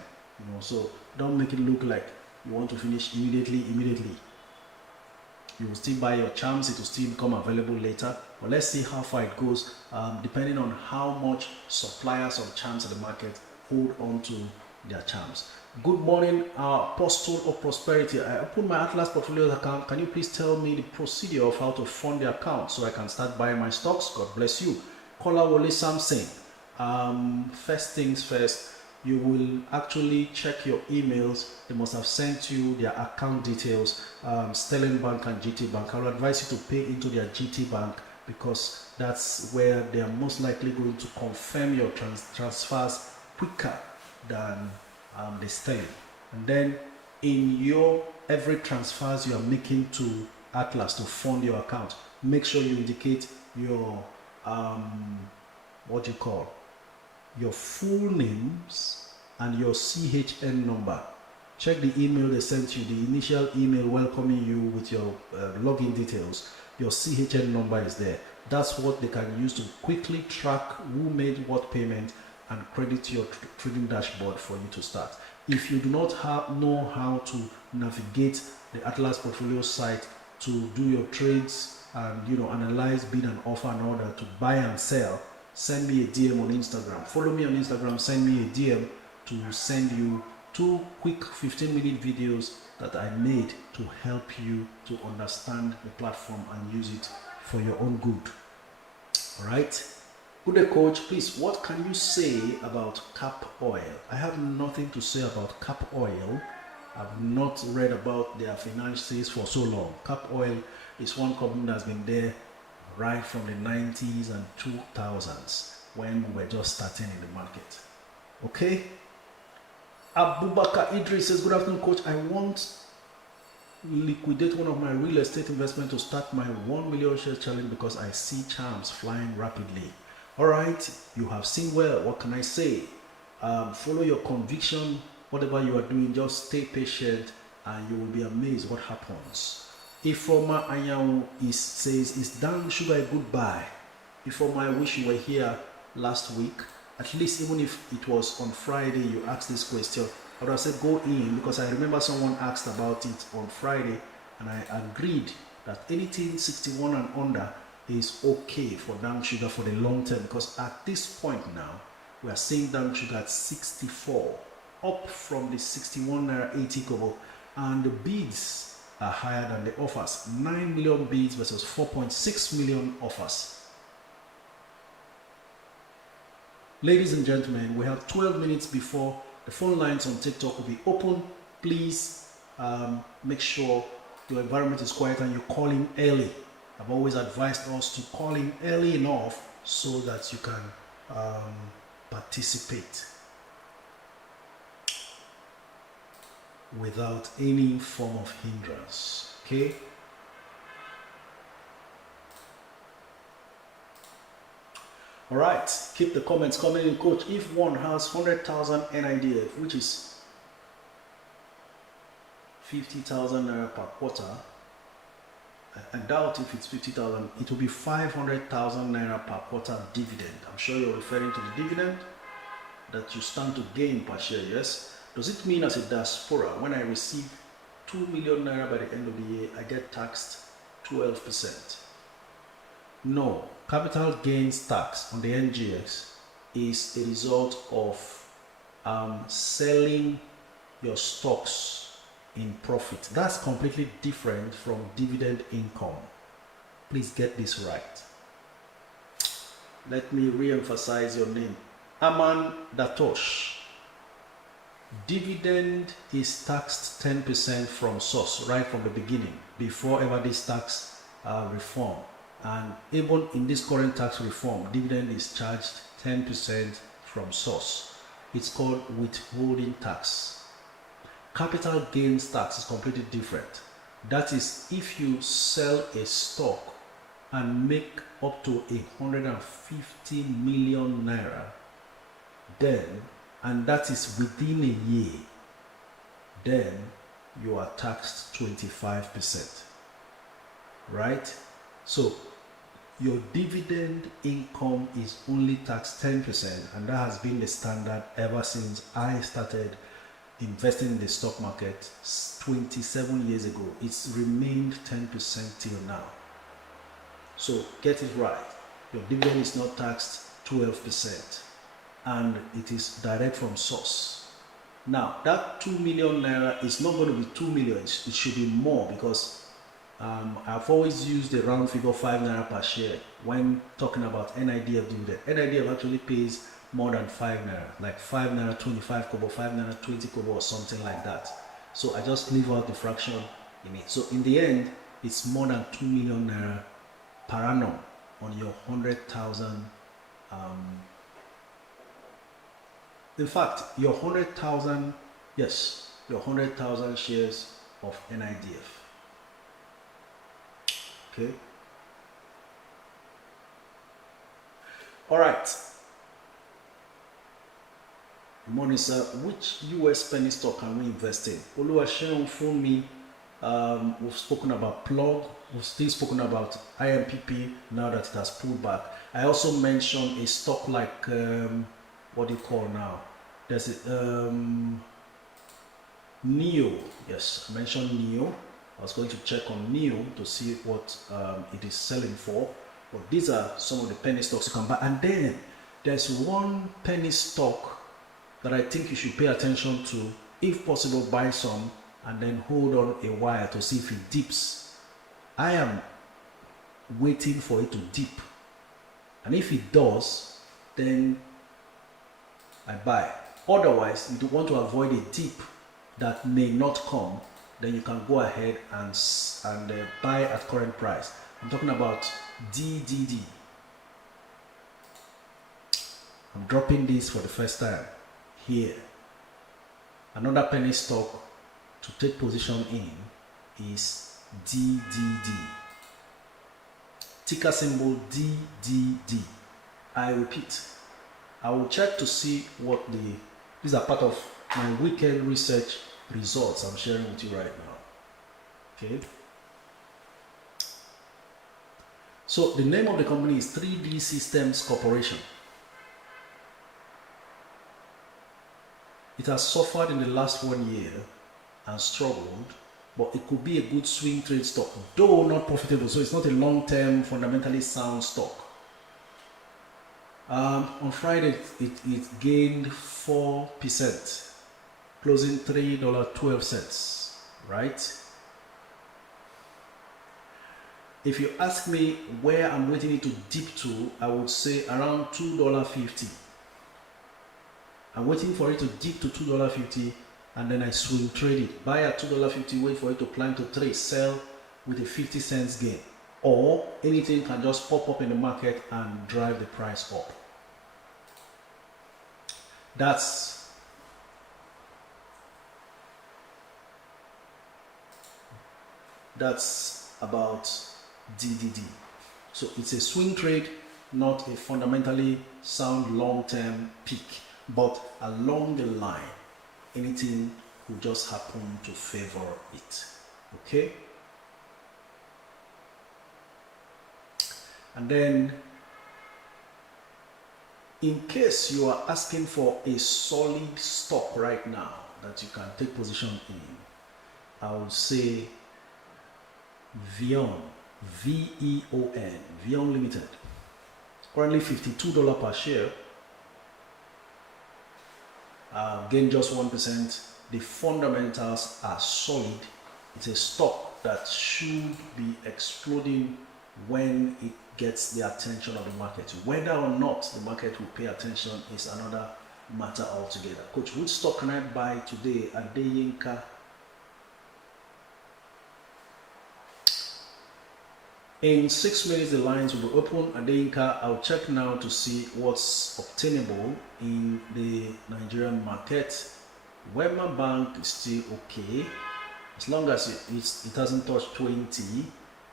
so don't make it look like you want to finish immediately. You will still buy your Chams, it will still become available later, but let's see how far it goes, depending on how much suppliers of Chams in the market hold on to their Chams. Good morning, Apostle of Prosperity. I opened my Atlas Portfolios account. Can you please tell me the procedure of how to fund the account so I can start buying my stocks? God bless you. Kola Wole Samson. First things first, you will actually check your emails. They must have sent you their account details, Sterling Bank and GT Bank. I would advise you to pay into their GT Bank because that's where they are most likely going to confirm your transfers quicker than the Sterling. And then in your every transfers you are making to Atlas to fund your account, make sure you indicate your your full names and your CHN number. Check the email they sent you, the initial email welcoming you with your login details. Your CHN number is there. That's what they can use to quickly track who made what payment and credit to your trading dashboard for you to start. If you do not know how to navigate the Atlas Portfolio site to do your trades and analyze bid and offer and order to buy and sell, send me a DM on Instagram. Follow me on Instagram, send me a DM to send you 2 quick 15-minute videos that I made to help you to understand the platform and use it for your own good. Alright? Good day, coach. Please, what can you say about Cap Oil? I have nothing to say about Cap Oil. I've not read about their finances for so long. Cap Oil is one company that's been there right from the 90s and 2000s when we were just starting in the market. Okay? Abubakar Idris says, good afternoon, coach. I want to liquidate one of my real estate investment to start my 1 million share challenge because I see Chams flying rapidly. All right, you have seen well. What can I say? Follow your conviction. Whatever you are doing, just stay patient and you will be amazed what happens. Ifoma Anyanwu says, is Dan Sugar goodbye? Ifoma, I wish you were here last week. At least even if it was on Friday you asked this question, I would have said go in, because I remember someone asked about it on Friday and I agreed that anything 61 and under is okay for Dan Sugar for the long term, because at this point now we are seeing Dan Sugar at 64, up from the 61 naira 80 kobo, and the bids are higher than the offers. 9 million bids versus 4.6 million offers. Ladies and gentlemen, we have 12 minutes before the phone lines on TikTok will be open. Please make sure your environment is quiet and you call in early. I've always advised us to call in early enough so that you can participate without any form of hindrance. Okay? All right, keep the comments coming in, coach. If one has 100,000 NIDF, which is 50,000 naira per quarter, I doubt if it's 50,000, it will be 500,000 naira per quarter dividend. I'm sure you're referring to the dividend that you stand to gain per share, yes? Does it mean as a diaspora, when I receive 2 million naira by the end of the year, I get taxed 12%? No. Capital gains tax on the NGX is a result of selling your stocks in profit. That's completely different from dividend income. Please get this right. Let me re-emphasize your name. Aman Datosh. Dividend is taxed 10% from source right from the beginning, before ever this tax reform. And even in this current tax reform, dividend is charged 10% from source. It's called withholding tax. Capital gains tax is completely different. That is, if you sell a stock and make up to 150 million naira, then, and that is within a year, then you are taxed 25%, right? So your dividend income is only taxed 10%, and that has been the standard ever since I started investing in the stock market 27 years ago. It's remained 10% till now. So get it right. Your dividend is not taxed 12%, and it is direct from source. Now, that 2 million naira is not going to be 2 million. It should be more, because I've always used the round figure 5 naira per share when talking about NIDF dividend. NIDF actually pays more than 5 naira, like 5 naira 25 kobo, 5 naira 20 kobo, or something like that. So I just leave out the fraction in it. So in the end, it's more than 2 million naira per annum on your 100,000. In fact, your 100,000, yes, your 100,000 shares of NIDF. Okay. All right. Good morning, sir. Which US penny stock can we invest in? Oluwaseun Funmi, we've spoken about Plug. We've still spoken about IMPP now that it has pulled back. I also mentioned a stock like, what do you call now? There's a NEO. Yes, I mentioned NEO. I was going to check on NEO to see what it is selling for. But these are some of the penny stocks you can buy. And then there's one penny stock that I think you should pay attention to. If possible, buy some and then hold on a while to see if it dips. I am waiting for it to dip. And if it does, then I buy. Otherwise, if you want to avoid a dip that may not come, then you can go ahead and buy at current price. I'm talking about DDD. I'm dropping this for the first time here. Another penny stock to take position in is DDD. Ticker symbol DDD. I repeat, I will check to see what these are part of my weekend research results I'm sharing with you right now. Okay. So the name of the company is 3D Systems Corporation. It has suffered in the last 1 year and struggled, but it could be a good swing trade stock, though not profitable. So it's not a long-term, fundamentally sound stock. On Friday, it gained 4%, closing $3.12, right? If you ask me where I'm waiting it to dip to, I would say around $2.50. I'm waiting for it to dip to $2.50, and then I swing trade it. Buy at $2.50, wait for it to climb to $3, sell with a 50 cents gain. Or anything can just pop up in the market and drive the price up. That's about DDD. So it's a swing trade, not a fundamentally sound long-term peak, but along the line, anything could just happen to favor it. Okay? And then, in case you are asking for a solid stock right now that you can take position in, I would say Vion, V-E-O-N, Vion Limited. Currently $52 per share. Gain just 1%. The fundamentals are solid. It's a stock that should be exploding when it gets the attention of the market. Whether or not the market will pay attention is another matter altogether. Coach, which stock can I buy today? Adeyinka. In 6 minutes, the lines will be open. Adeyinka, I'll check now to see what's obtainable in the Nigerian market. Wema Bank is still okay, as long as it hasn't touched 20,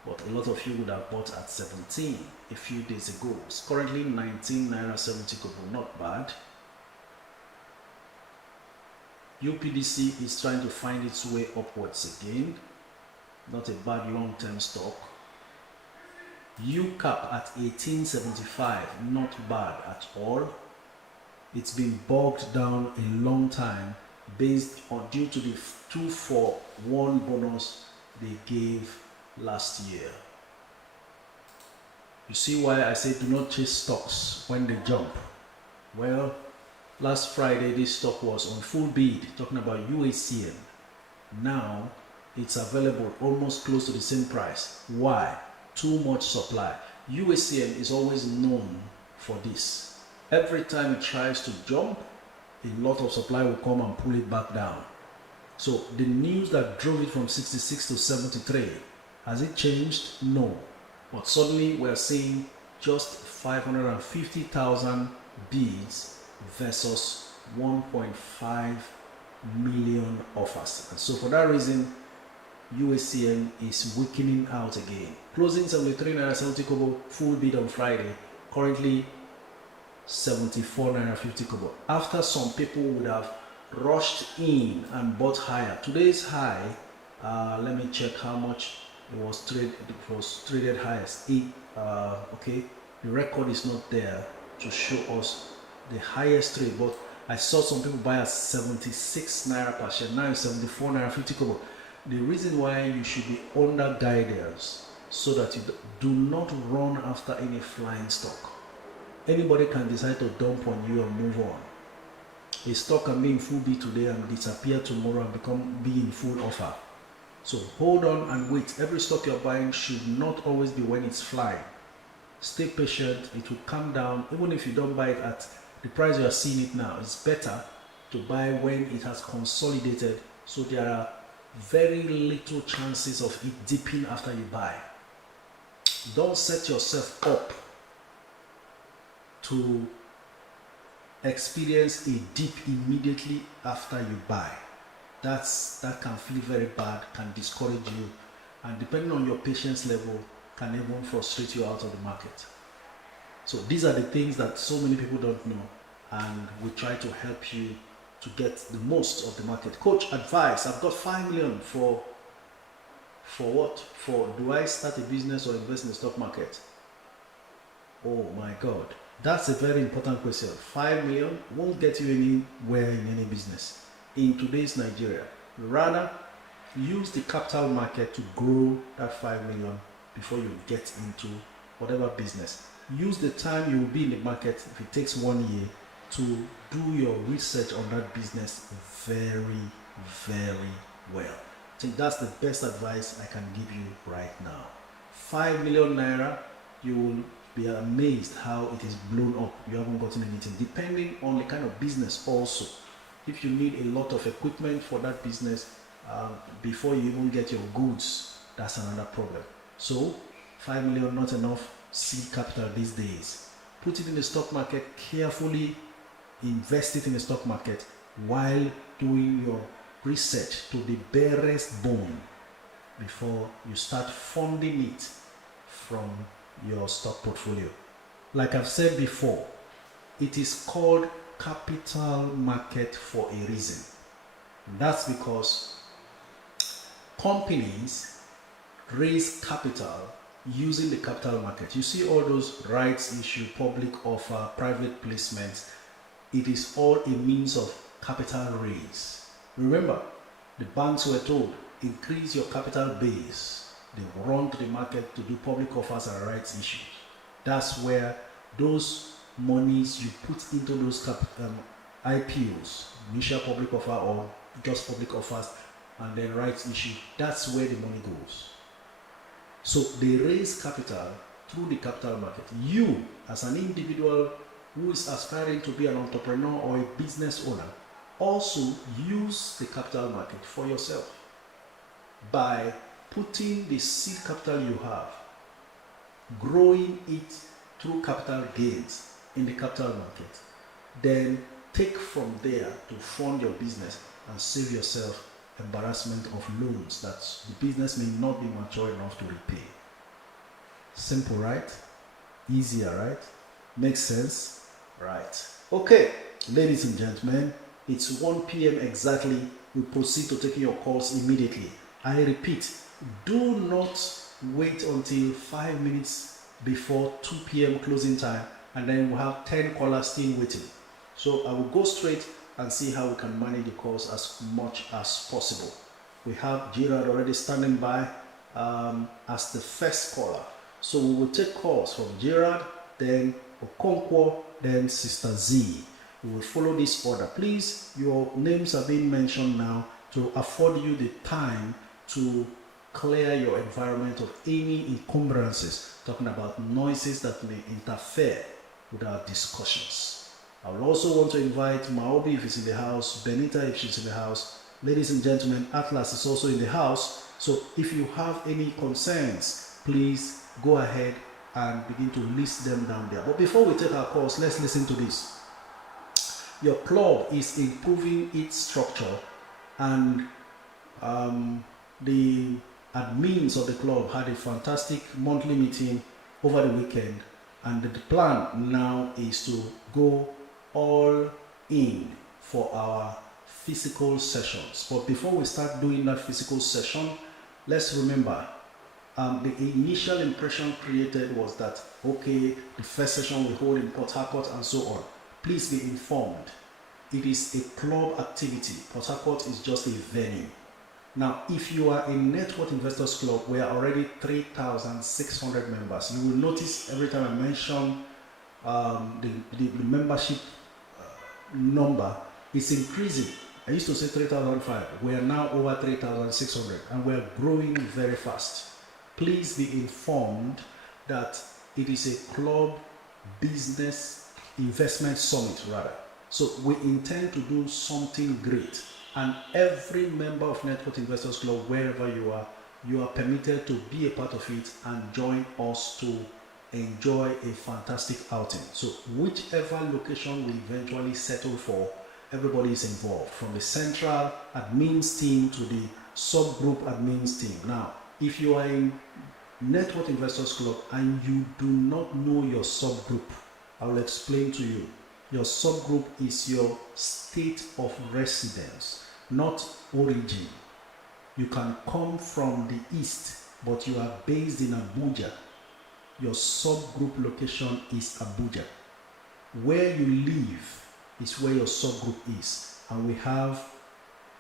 but a lot of you would have bought at 17 a few days ago. It's currently 19 naira 70 kobo, not bad. UPDC is trying to find its way upwards again. Not a bad long-term stock. UCAP at 1875, not bad at all. It's been bogged down a long time based on due to the 2-for-1 bonus they gave last year. You see why I say do not chase stocks when they jump. Well, last Friday this stock was on full bid, talking about UACN. Now it's available almost close to the same price. Why? Too much supply. UACN is always known for this. Every time it tries to jump, a lot of supply will come and pull it back down. So the news that drove it from 66 to 73, has it changed? No. But suddenly we're seeing just 550,000 bids versus 1.5 million offers. And so for that reason, UACN is weakening out again. Closing 73 naira 70 kobo, full bid on Friday. Currently 74 naira 50 kobo. After some people would have rushed in and bought higher. Today's high, let me check how much it was traded. It was traded highest. Okay, the record is not there to show us the highest trade, but I saw some people buy at 76 naira per share. Now it's 74 naira 50 kobo. The reason why you should be under guidance so that you do not run after any flying stock. Anybody can decide to dump on you and move on. A stock can be in full bid today and disappear tomorrow and be in full offer. So hold on and wait. Every stock you're buying should not always be when it's flying. Stay patient. It will come down. Even if you don't buy it at the price you are seeing it now, it's better to buy when it has consolidated. So there are very little chances of it dipping after you buy. Don't set yourself up to experience a dip immediately after you buy. That can feel very bad, can discourage you, and depending on your patience level, can even frustrate you out of the market. So these are the things that so many people don't know, and we try to help you to get the most of the market. Coach, advice. I've got 5 million for what? For do I start a business or invest in the stock market? Oh my God. That's a very important question. 5 million won't get you anywhere in any business in today's Nigeria. Rather, use the capital market to grow that 5 million before you get into whatever business. Use the time you will be in the market, if it takes 1 year, to do your research on that business very, very well. I think that's the best advice I can give you right now. 5 million naira, you will be amazed how it is blown up. You haven't gotten anything. Depending on the kind of business also. If you need a lot of equipment for that business before you even get your goods, that's another problem. So 5 million not enough seed capital these days. Put it in the stock market carefully. Invest it in the stock market while doing your research to the barest bone before you start funding it from your stock portfolio. Like I've said before, it is called capital market for a reason. And that's because companies raise capital using the capital market. You see all those rights issue, public offer, private placements. It is all a means of capital raise. Remember, the banks were told, increase your capital base. They run to the market to do public offers and rights issues. That's where those monies you put into those IPOs, initial public offer or just public offers, and then rights issue, that's where the money goes. So they raise capital through the capital market. You, as an individual who is aspiring to be an entrepreneur or a business owner, also use the capital market for yourself by putting the seed capital you have, growing it through capital gains in the capital market, then take from there to fund your business and save yourself embarrassment of loans that the business may not be mature enough to repay. Simple, right? Easier, right? Makes sense? Right. Okay, ladies and gentlemen, It's 1 p.m. exactly. We proceed to taking your calls immediately. I repeat, do not wait until 5 minutes before 2 p.m. closing time, and then we'll have 10 callers still waiting. So I will go straight and see how we can manage the calls as much as possible. We have Gerard already standing by as the first caller. So we will take calls from Gerard, then Okonkwo, then Sister Z. We will follow this order. Please, your names are being mentioned now to afford you the time to clear your environment of any encumbrances, talking about noises that may interfere with our discussions. I will also want to invite Maobi if he's in the house, Benita if she's in the house. Ladies and gentlemen, Atlas is also in the house. So if you have any concerns, please go ahead and begin to list them down there. But before we take our calls, let's listen to this. Your club is improving its structure, and the admins of the club had a fantastic monthly meeting over the weekend, and the plan now is to go all in for our physical sessions. But before we start doing that physical session, let's remember the initial impression created was that, okay, the first session we hold in Port Harcourt and so on. Please be informed, it is a club activity. Port Harcourt is just a venue. Now, if you are a Network Investors Club, we are already 3,600 members. You will notice every time I mention the membership number, it's increasing. I used to say 3,005. We are now over 3,600, and we are growing very fast. Please be informed that it is a club business investment summit rather. So we intend to do something great, and every member of Network Investors Club, wherever you are permitted to be a part of it and join us to enjoy a fantastic outing. So whichever location we eventually settle for, everybody is involved, from the central admins team to the subgroup admins team. Now, if you are in Network Investors Club and you do not know your subgroup, I will explain to you. Your subgroup is your state of residence, not origin. You can come from the east, but you are based in Abuja. Your subgroup location is Abuja. Where you live is where your subgroup is. And we have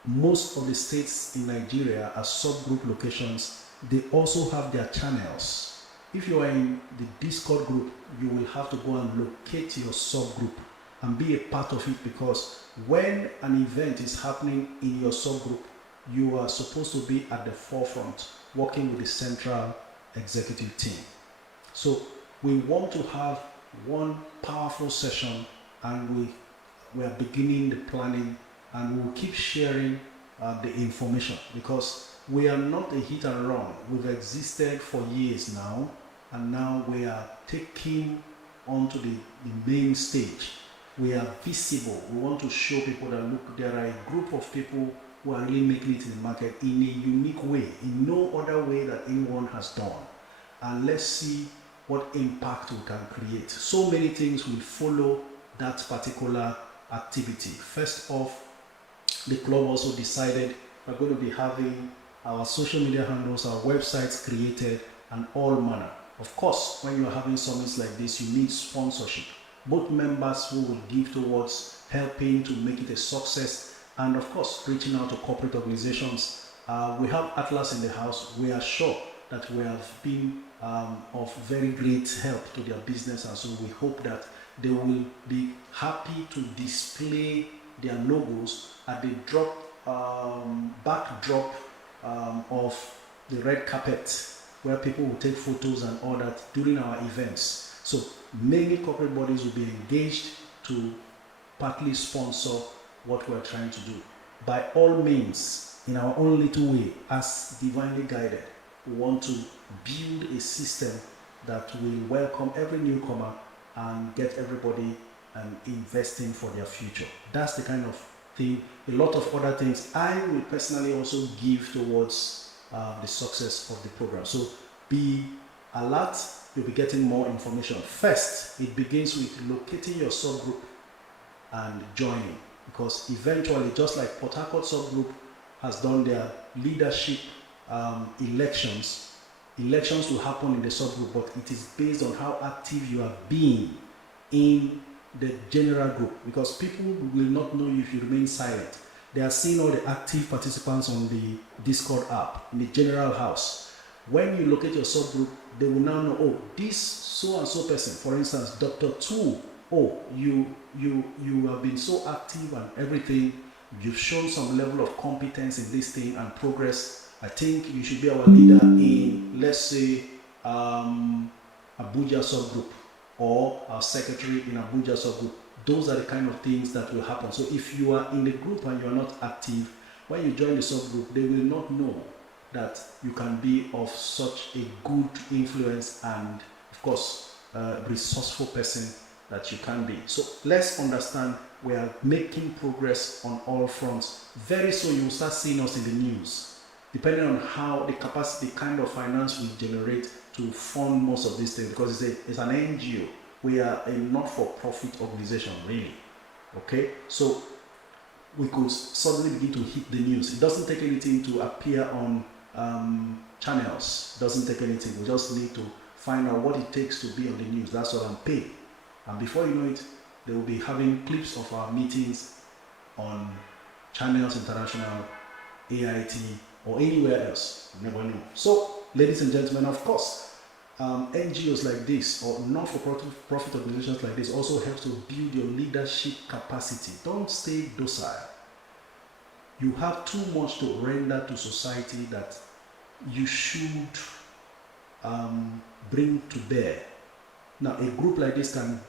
most of the states in Nigeria as subgroup locations. They also have their channels. If you are in the Discord group, you will have to go and locate your subgroup and be a part of it, because when an event is happening in your subgroup, you are supposed to be at the forefront, working with the central executive team. So we want to have one powerful session, and we are beginning the planning, and we will keep sharing the information, because we are not a hit and run. We've existed for years now, and now we are taking onto the main stage. We are visible. We want to show people that, look, there are a group of people who are really making it in the market in a unique way, in no other way that anyone has done. And let's see what impact we can create. So many things will follow that particular activity. First off, the club also decided we're going to be having our social media handles, our websites created, and all manner. Of course, when you're having summits like this, you need sponsorship. Both members who will give towards helping to make it a success, and of course, reaching out to corporate organizations. We have Atlas in the house. We are sure that we have been of very great help to their business, and so we hope that they will be happy to display their logos at the backdrop of the red carpet, where people will take photos and all that during our events. So many corporate bodies will be engaged to partly sponsor what we're trying to do. By all means, in our own little way, as divinely guided, we want to build a system that will welcome every newcomer and get everybody investing for their future. That's the kind of thing. A lot of other things I will personally also give towards the success of the program. So be alert. You'll be getting more information. First, it begins with locating your subgroup and joining. because eventually, just like Port Harcourt Subgroup has done their leadership elections will happen in the subgroup, but it is based on how active you have been in the general group, because people will not know you if you remain silent. They are seeing all the active participants on the Discord app in the general house. When you locate your subgroup, they will now know, oh, this so and so person, for instance, Dr. 2, oh, you have been so active and everything, you've shown some level of competence in this thing and progress. I think you should be our leader in, let's say, Abuja subgroup, or our secretary in Abuja subgroup. Those are the kind of things that will happen. So if you are in the group and you are not active, when you join the subgroup, they will not know that you can be of such a good influence and, of course, resourceful person that you can be. So let's understand we are making progress on all fronts. Very soon you will start seeing us in the news, depending on how the capacity, kind of finance we generate to fund most of these things, because it's an NGO. We are a not-for-profit organization, really. Okay, so we could suddenly begin to hit the news. It doesn't take anything to appear on channels. It doesn't take anything. We just need to find out what it takes to be on the news. That's what I'm paying. And before you know it, they will be having clips of our meetings on Channels International, AIT, or anywhere else. You never know. So, ladies and gentlemen, of course, NGOs like this, or not-for-profit organizations like this, also help to build your leadership capacity. Don't stay docile. You have too much to render to society that you should bring to bear. Now, a group like this can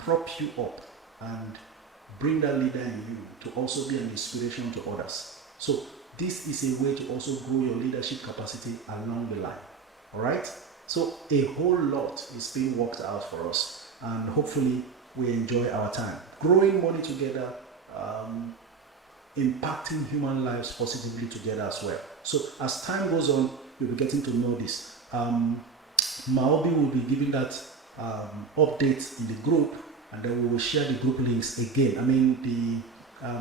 prop you up and bring that leader in you to also be an inspiration to others. So this is a way to also grow your leadership capacity along the line. All right? So a whole lot is being worked out for us, and hopefully we enjoy our time. Growing money together, impacting human lives positively together as well. So as time goes on, you'll be getting to know this. Maobi will be giving that update in the group, and then we will share the group links again. I mean the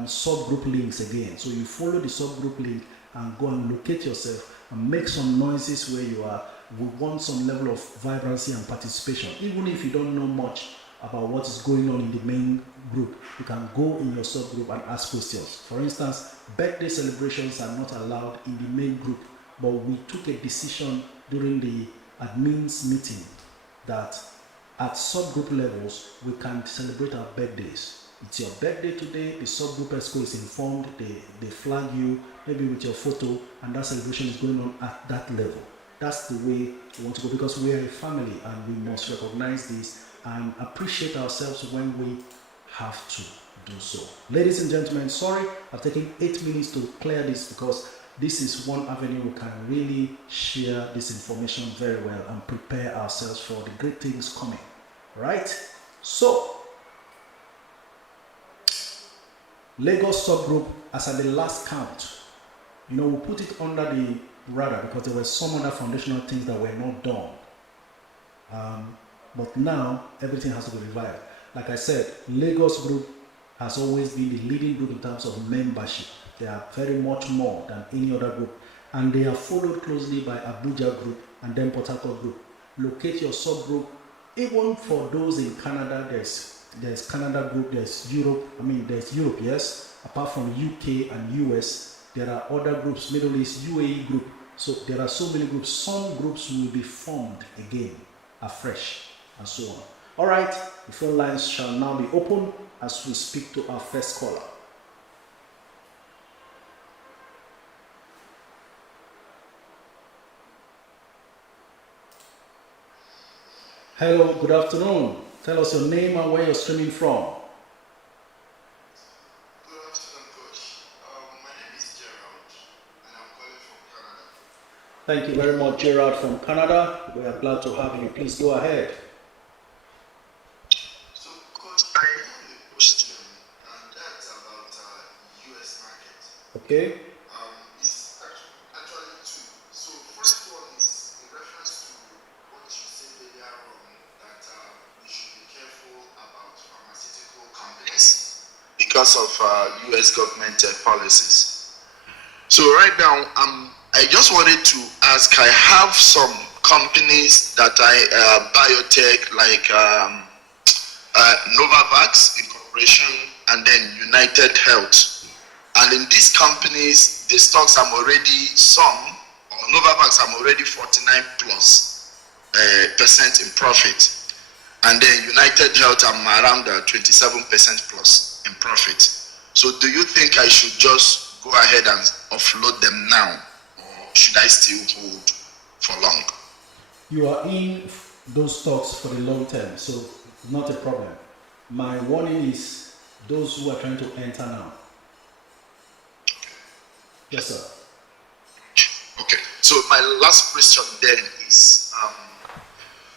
subgroup links again. So you follow the subgroup link and go and locate yourself and make some noises where you are. We want some level of vibrancy and participation. Even if you don't know much about what is going on in the main group, you can go in your subgroup and ask questions. For instance, birthday celebrations are not allowed in the main group, but we took a decision during the admins meeting that at subgroup levels, we can celebrate our birthdays. It's your birthday today, the subgroup ESCO is informed, they flag you, maybe with your photo, and that celebration is going on at that level. That's the way we want to go, because we are a family and we must recognize this and appreciate ourselves when we have to do so. Ladies and gentlemen, sorry, I've taken 8 minutes to clear this, because this is one avenue we can really share this information very well and prepare ourselves for the great things coming. Right? So, Lagos subgroup, as at the last count, we put it under the radar because there were some other foundational things that were not done. But now, everything has to be revived. Like I said, Lagos group has always been the leading group in terms of membership. They are very much more than any other group. And they are followed closely by Abuja group and then Port Harcourt group. Locate your subgroup. Even for those in Canada, there's Canada group, there's Europe. There's Europe, yes. Apart from UK and US, there are other groups, Middle East, UAE group. So there are so many groups. Some groups will be formed again, afresh, and so on. All right, the phone lines shall now be open as we speak to our first caller. Hello, good afternoon. Tell us your name and where you're streaming from. Good afternoon, Coach. My name is Gerald, and I'm calling from Canada. Thank you very much, Gerald from Canada. We are glad to have you. Please go ahead. So, Coach, I have a question, and that's about U.S. market. Okay. It's actually two. So, first one is in reference to what you said earlier on, that we should be careful about pharmaceutical companies, because because of U.S. government policies. So right now, I just wanted to ask, I have some companies that biotech, like Novavax Incorporation and then United Health. And in these companies, the stocks I'm already Novavax, I'm already 49 plus percent in profit. And then United Health, I'm around 27% plus in profit. So do you think I should just go ahead and offload them now? Or should I still hold for long? You are in those stocks for the long term, so not a problem. My warning is those who are trying to enter now. Yes, sir. Okay, so my last question then is,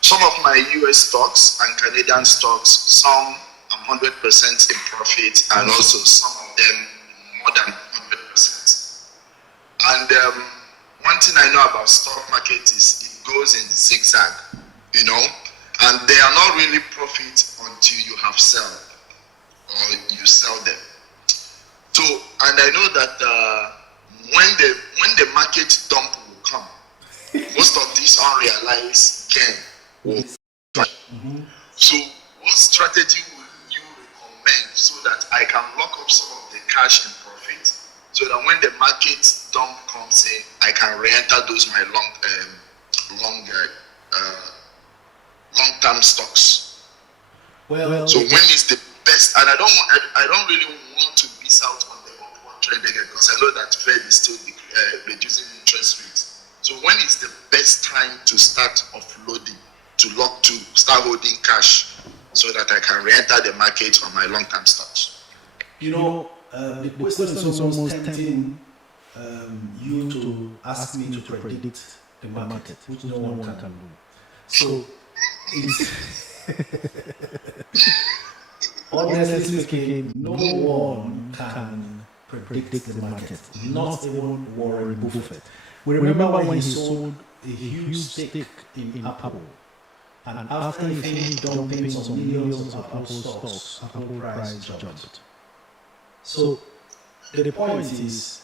some of my US stocks and Canadian stocks, some I'm 100% in profit, and also some of them more than 100%. And one thing I know about stock market is it goes in zigzag, you know, and they are not really profit until you have sell or you sell them. So, and I know that when the market dump will come, most of these unrealized gain will come. So what strategy would you recommend so that I can lock up some of the cash in profit, so that when the market dump comes in, I can re-enter those my long-term stocks? Well, so when is the best? And I don't really want to miss out on the upward trend again, because I know that Fed is still reducing interest rates. So when is the best time to start offloading, to start holding cash, so that I can re-enter the market on my long-term stocks? You know, the question is almost tempting you to ask me to predict the market, which no one can do. So, honestly speaking, no one can predict the market, not even Warren Buffett. We remember when he sold a huge stake in Apple, and after he finished dumping some millions of Apple stocks, Apple price jumped. So the point is,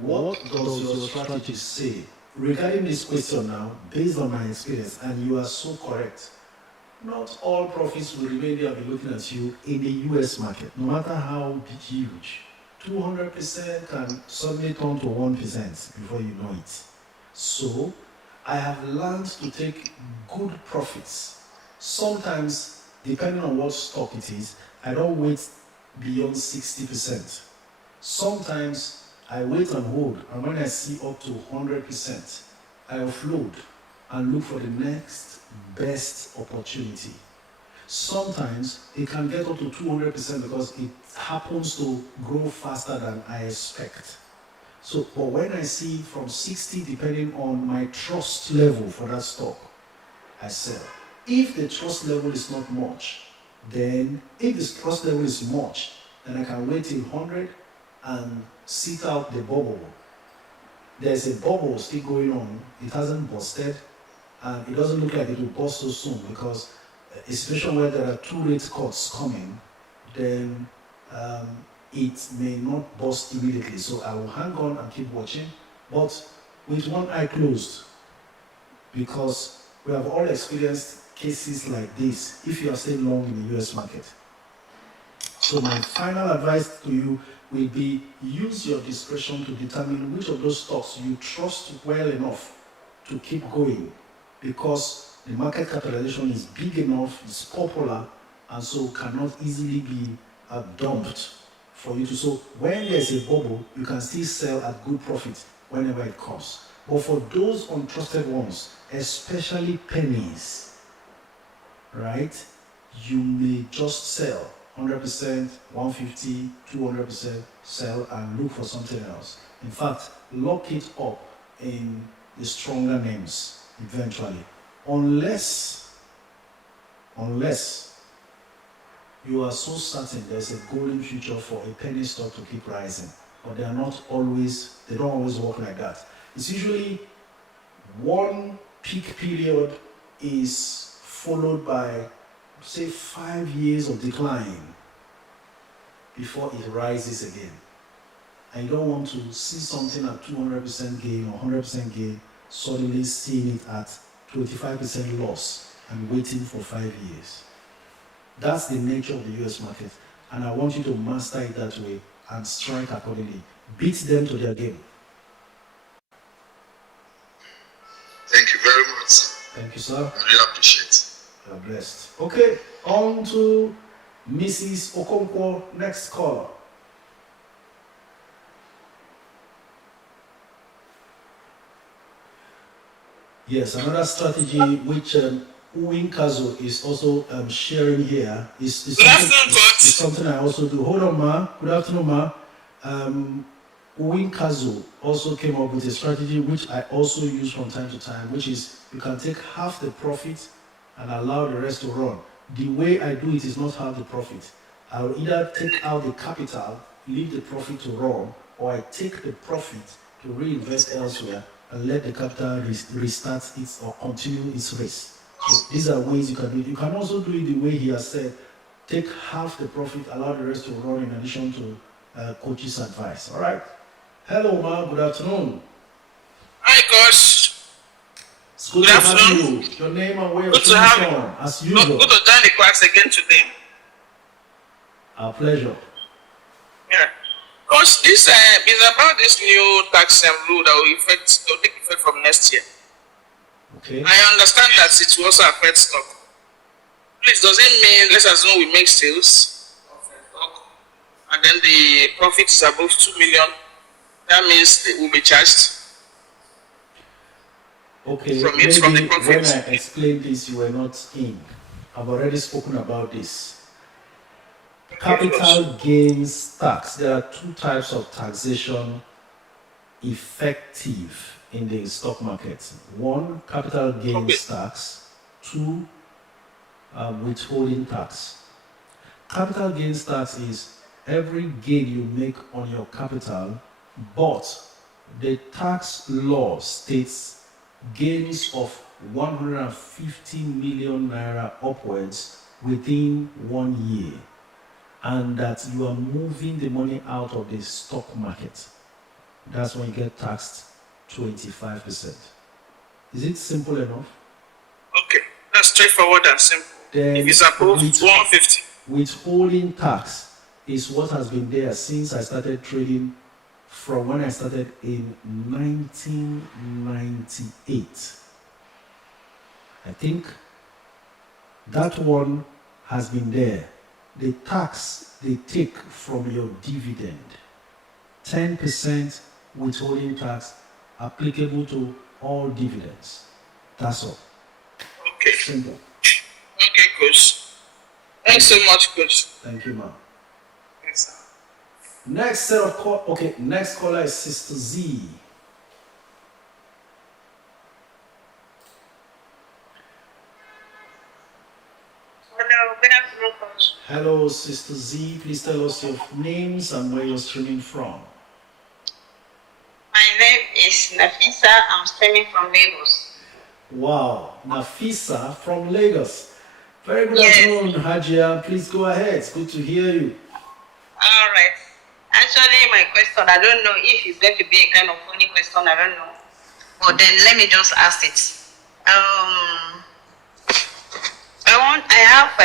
what does your strategy say? Regarding this question now, based on my experience, and you are so correct, not all profits will remain there and be looking at you in the US market, no matter how huge. 200% can suddenly turn to 1% before you know it. So I have learned to take good profits. Sometimes, depending on what stock it is, I don't wait beyond 60%. Sometimes I wait and hold, and when I see up to 100%, I offload and look for the next best opportunity. Sometimes it can get up to 200% because it happens to grow faster than I expect. So, but when I see from 60, depending on my trust level for that stock, I sell. If the trust level is not much, then if the trust level is much, then I can wait till 100 and sit out the bubble. There's a bubble still going on. It hasn't busted, and it doesn't look like it will bust so soon, because a situation where there are 2 rate cuts coming, then it may not bust immediately. So I will hang on and keep watching, but with one eye closed, because we have all experienced cases like this if you are still long in the US market. So my final advice to you will be, use your discretion to determine which of those stocks you trust well enough to keep going, because the market capitalization is big enough, it's popular, and so cannot easily be dumped for you to. So when there's a bubble, you can still sell at good profit whenever it comes. But for those untrusted ones, especially pennies, right, you may just sell 100%, 150, 200%, sell and look for something else. In fact, lock it up in the stronger names eventually. Unless you are so certain there's a golden future for a penny stock to keep rising. But they don't always work like that. It's usually one peak period is followed by, say, 5 years of decline. before it rises again. And you don't want to see something at 200% gain or 100% gain, suddenly seeing it at 25% loss and waiting for 5 years. That's the nature of the US market. And I want you to master it that way and strike accordingly. Beat them to their game. Thank you very much. Thank you, sir. I really appreciate it. You're blessed. Okay, on to Mrs. Okonkwo, next caller. Yes, another strategy which Uwinkazo is also sharing here is something I also do. Hold on, ma. Good afternoon, ma. Uwinkazo also came up with a strategy which I also use from time to time, which is you can take half the profit and allow the rest to run. The way I do it is not half the profit. I'll either take out the capital, leave the profit to run, or I take the profit to reinvest elsewhere and let the capital restart its or continue its race. So these are ways you can do it. You can also do it the way he has said, take half the profit, allow the rest to run in addition to coach's advice. All right? Hello, ma. Good afternoon. Hi, coach. It's good to have you. Your name and where you're from, as usual. Good to join the class again today. Our pleasure. Yeah. Coach, this is about this new tax rule that will take effect from next year. Okay. I understand that it will also affect stock. Please, does it mean, let's assume we make sales of stock and then the profit is above 2 million, that means it will be charged? Okay, from the profit. When I explained this, you were not in. I've already spoken about this. Capital gains tax. There are two types of taxation effective in the stock market. One, capital gains tax. Two, withholding tax. Capital gains tax is every gain you make on your capital, but the tax law states gains of 150 million naira upwards within 1 year, and that you are moving the money out of the stock market. That's when you get taxed 25%. Is it simple enough? Okay, that's straightforward and simple. Then if it's above 150. Withholding tax is what has been there since I started trading, from when I started in 1998. I think that one has been there. The tax they take from your dividend, 10% withholding tax applicable to all dividends. That's all. Okay. Simple. Okay, coach. Thanks so much, coach. Thank you, ma'am. Yes, sir. Next set of call. Okay, next caller is Sister Z. Hello, good afternoon, coach. Hello, Sister Z. Please tell us your names and where you're streaming from. My name is Nafisa. I'm streaming from Lagos. Wow, Nafisa from Lagos. Very good Yes. afternoon, Hajia. Please go ahead. It's good to hear you. All right. Actually, my question, I don't know if it's going to be a kind of funny question. I don't know. But then let me just ask it. I have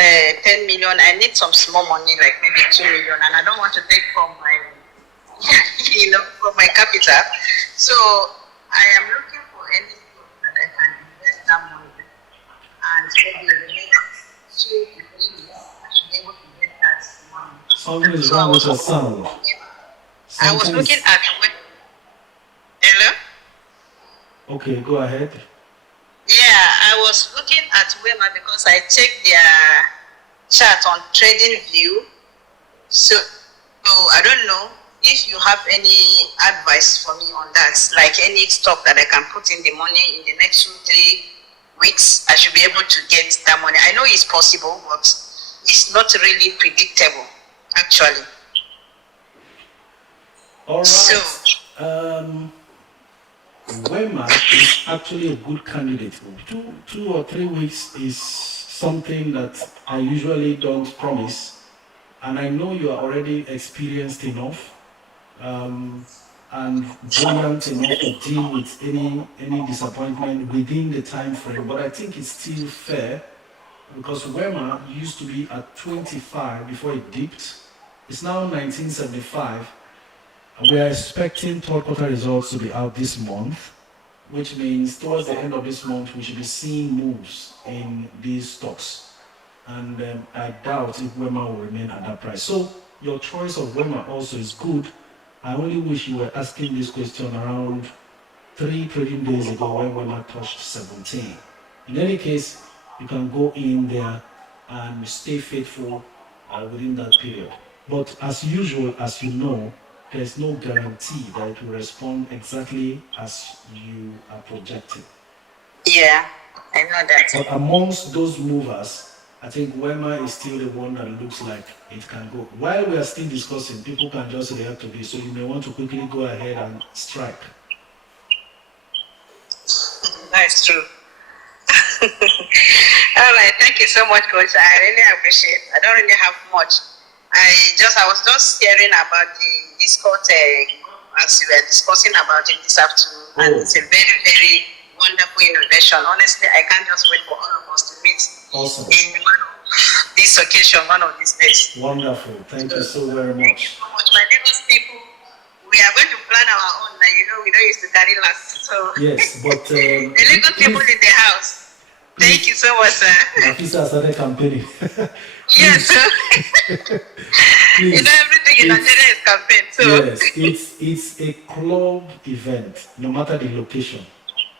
10 million. I need some small money, like maybe 2 million, and I don't want to take from my, from my capital. So I am looking for any stock that I can invest that money, and maybe in the next 2 to 3 years, I should be able to get that money. Something is wrong with your sound. I was looking at hello? Okay, go ahead. Yeah, I was looking at Wema because I checked their chart on TradingView. So I don't know if you have any advice for me on that, like any stock that I can put in the money in the next 2-3 weeks, I should be able to get that money. I know it's possible, but it's not really predictable, actually. All right. So, Wema is actually a good candidate. 2 or 3 weeks is something that I usually don't promise. and I know you are already experienced enough and buoyant enough to deal with any disappointment within the time frame. But I think it's still fair because Wema used to be at 25 before it dipped. It's now 1975. We are expecting third quarter results to be out this month, which means towards the end of this month we should be seeing moves in these stocks. And I doubt if Wema will remain at that price. So your choice of Wema also is good. I only wish you were asking this question around 3 trading days ago when Wema touched 17. In any case, you can go in there and stay faithful within that period. But as usual, as you know, there's no guarantee that it will respond exactly as you are projecting. Yeah, I know that. But amongst those movers, I think Wema is still the one that looks like it can go. While we are still discussing, people can just react to this, so you may want to quickly go ahead and strike. That's true. All right, thank you so much, Coach. I really appreciate it. I don't really have much. I was just hearing about the Discord as you were discussing about it this afternoon, and it's a very, very wonderful innovation. Honestly, I can't just wait for all of us to meet in one of this occasion, one of these days. Wonderful. Thank you so very much. Thank you so much, my Lagos people. We are going to plan our own. Like, we don't used to carry last. So yes, but the Lagos people in the house. Thank you so much, sir. Nafisa started campaigning. Yes, sir. Everything in Nigeria is campaign. So yes, it's a club event, no matter the location.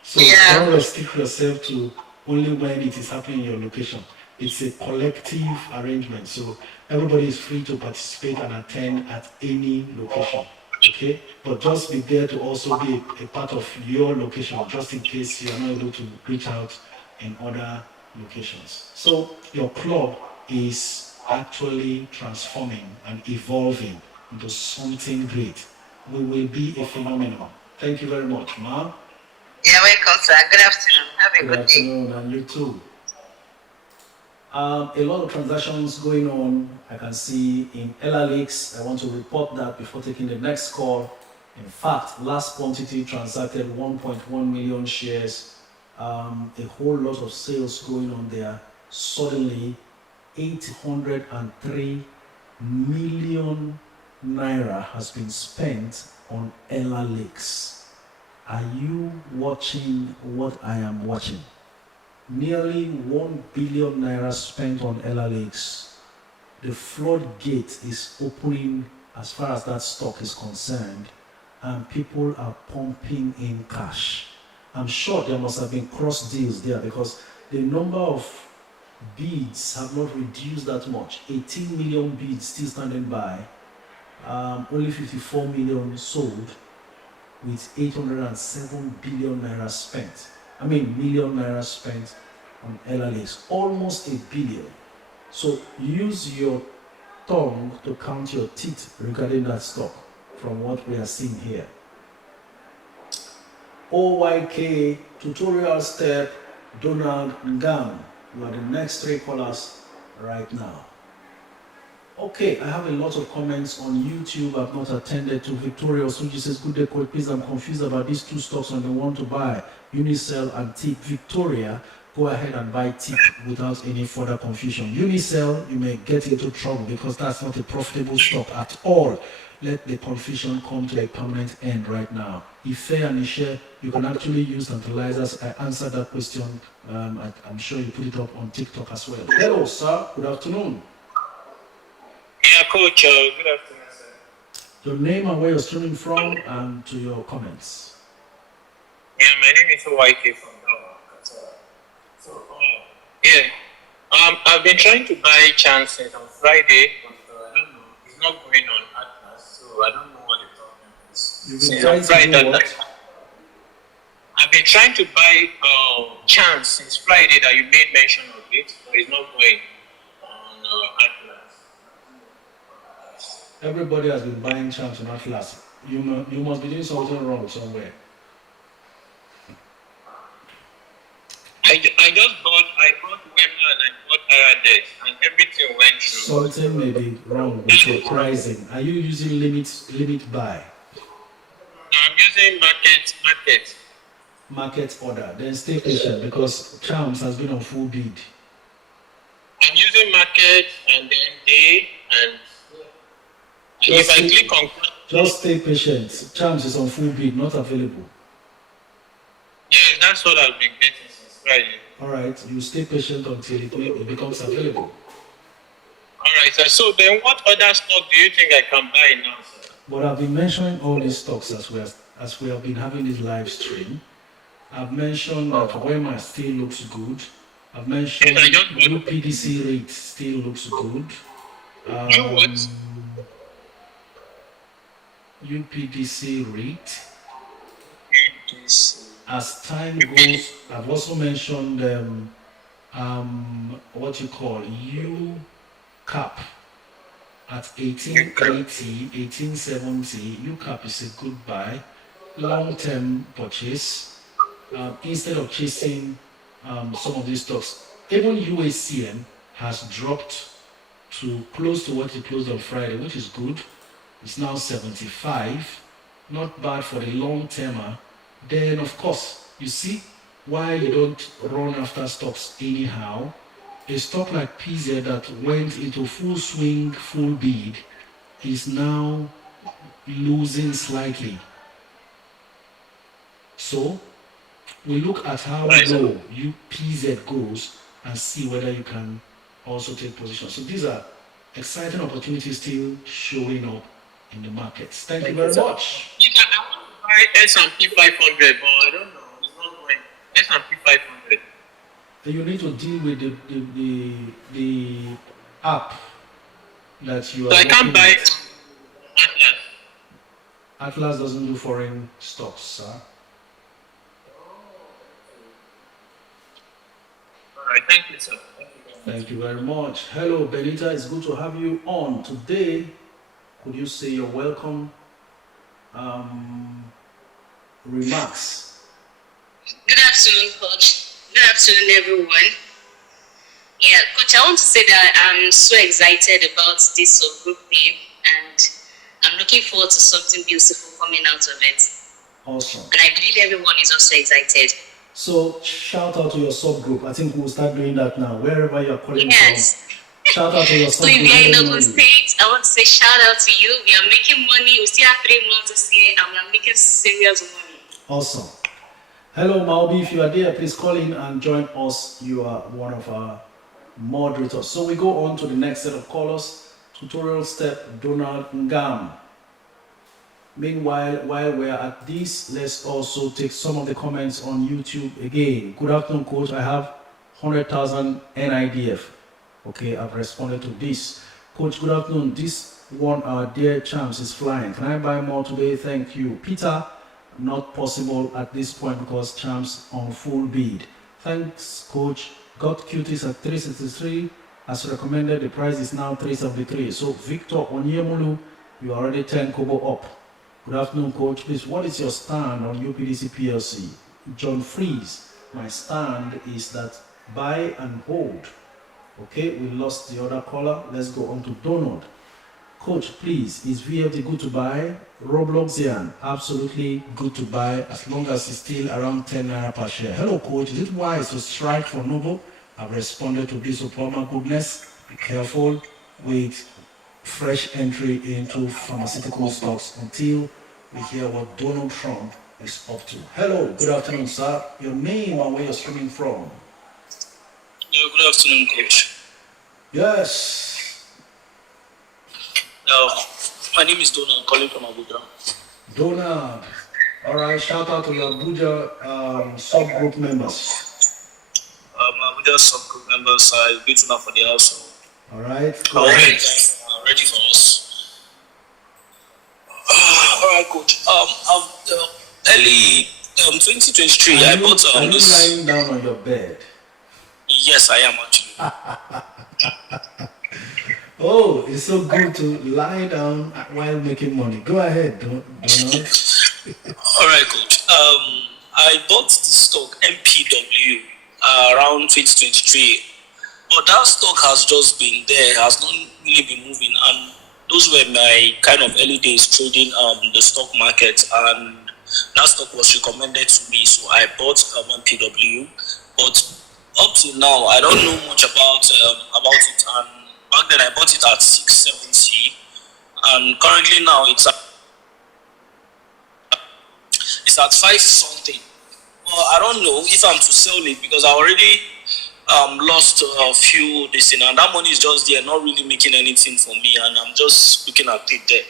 So don't restrict yourself to only when it is happening in your location. It's a collective arrangement, so everybody is free to participate and attend at any location. Okay, but just be there to also be a part of your location, just in case you are not able to reach out in other locations. So your club is actually transforming and evolving into something great. We will be a phenomenon. Thank you very much, Ma. You're welcome, sir. Good afternoon. Have a good day. Afternoon, and you too. A lot of transactions going on. I can see in LLX. I want to report that before taking the next call. In fact, last quantity transacted 1.1 million shares. A whole lot of sales going on there. Suddenly, 803 million naira has been spent on LLX. Are you watching what I am watching? Nearly 1 billion naira spent on LLX. The floodgate is opening as far as that stock is concerned, and people are pumping in cash. I'm sure there must have been cross deals there because the number of bids have not reduced that much. 18 million bids still standing by, only 54 million sold, with 807 billion naira spent. Million naira spent on LLX, almost $1 billion. So use your tongue to count your teeth regarding that stock from what we are seeing here. OYK, tutorial step, Donald Ngam. You are the next 3 callers right now. Okay, I have a lot of comments on YouTube I've not attended to. Victoria Suji says, good day, coach, please, I'm confused about these 2 stocks on the one to buy, Unicell and TIP. Victoria, go ahead and buy TIP without any further confusion. Unicell, you may get into trouble because that's not a profitable stock at all. Let the confusion come to a permanent end right now. Ife and Ishe, you can actually use tantalizers. I answered that question. I'm sure you put it up on TikTok as well. Hello, sir. Good afternoon. Yeah, coach. Good afternoon, sir. Your name and where you're streaming from, and to your comments. Yeah, my name is OYK from I've been trying to buy Chams since on Friday, but I don't know. It's not going on Atlas, so I don't know what the problem is. You've been trying to do what? I've been trying to buy Chams since Friday that you made mention of it, but it's not going on Atlas. Everybody has been buying Chams on Atlas. You must be doing something wrong somewhere. I bought Wema and I bought Aradex and everything went through. Something may be wrong with your pricing. Are you using limit buy? No, I'm using Market order. Then stay patient because Chams has been on full bid. I'm using market and then day and if I click on just stay patient. Chams is on full bid, not available. Yes, that's what I've been getting since Friday. Alright, you stay patient until it becomes available. Alright, sir. So then what other stock do you think I can buy now, sir? But I've been mentioning all these stocks as we have been having this live stream. I've mentioned that Wema still looks good. I've mentioned UPDC rate still looks good. UPDC rate. As time goes, I've also mentioned what you call UCAP at 1880, 1870. UCAP is a good buy, long-term purchase. Instead of chasing some of these stocks, even UACN has dropped to close to what it closed on Friday, which is good. It's now 75, not bad for a long-termer. Then, of course, you see why you don't run after stocks anyhow. A stock like PZ that went into full swing, full bid, is now losing slightly. So, we look at how low PZ goes and see whether you can also take position. So these are exciting opportunities still showing up in the markets. Thank you very much. I want to buy S&P 500, but I don't know. It's not going. S&P 500. You need to deal with the app that you are. So I can't buy Atlas. Atlas doesn't do foreign stocks, sir. Alright, thank you, sir. Thank you very much. Hello, Benita. It's good to have you on today. Could you say your welcome remarks? Good afternoon, Coach. Good afternoon, everyone. Yeah, Coach, I want to say that I'm so excited about this subgroup thing, and I'm looking forward to something beautiful coming out of it. Awesome. And I believe everyone is also excited. So shout out to your subgroup. I think we'll start doing that now. Wherever you're calling from, shout out to your subgroup. So if you're in Ogun State, I want to say shout out to you. We are making money. We still have 3 months to see it, and we are making serious money. Awesome. Hello, Maobi. If you are there, please call in and join us. You are one of our moderators. So we go on to the next set of callers. Tutorial step, Donald Ngam. Meanwhile, while we're at this, let's also take some of the comments on YouTube again. Good afternoon, Coach. I have 100,000 NIDF. Okay, I've responded to this. Coach, good afternoon. This one, our dear Chams, is flying. Can I buy more today? Thank you. Peter, not possible at this point because Chams on full bid. Thanks, Coach. Got cuties at 363. As recommended, the price is now 373. So, Victor Onyemulu, you are already 10 kobo up. Good afternoon, Coach. Please, what is your stand on UPDC PLC? John Fries, my stand is that buy and hold. Okay, we lost the other caller. Let's go on to Donald. Coach, please, is VFD good to buy? Robloxian, absolutely good to buy as long as it's still around 10 naira per share. Hello, Coach. Is it wise to strike for Noble? I've responded to this Oklahoma goodness. Be careful with fresh entry into pharmaceutical stocks until we hear what Donald Trump is up to. Hello, good afternoon, sir. Your name and where you're streaming from? Hello, good afternoon, Coach. Yes. My name is Donald, calling from Abuja. Donald. All right, shout out to your Abuja subgroup members. Abuja subgroup members are good enough for the household. All right. Ready for us. All right, Coach. Early 2023, I bought Are you lying down on your bed? Yes, I am actually. Oh, it's so good to lie down while making money. Go ahead, Donald. All right, Coach. I bought the stock MPW around 2023. But that stock has just been there, has not really been moving, and those were my kind of early days trading the stock market, and that stock was recommended to me, so I bought one PW. But up till now, I don't know much about it, and back then I bought it at 670, and currently now it's at 5 something. Well, I don't know if I'm to sell it because I already lost a few this thing, and that money is just there, not really making anything for me, and I'm just looking at it there.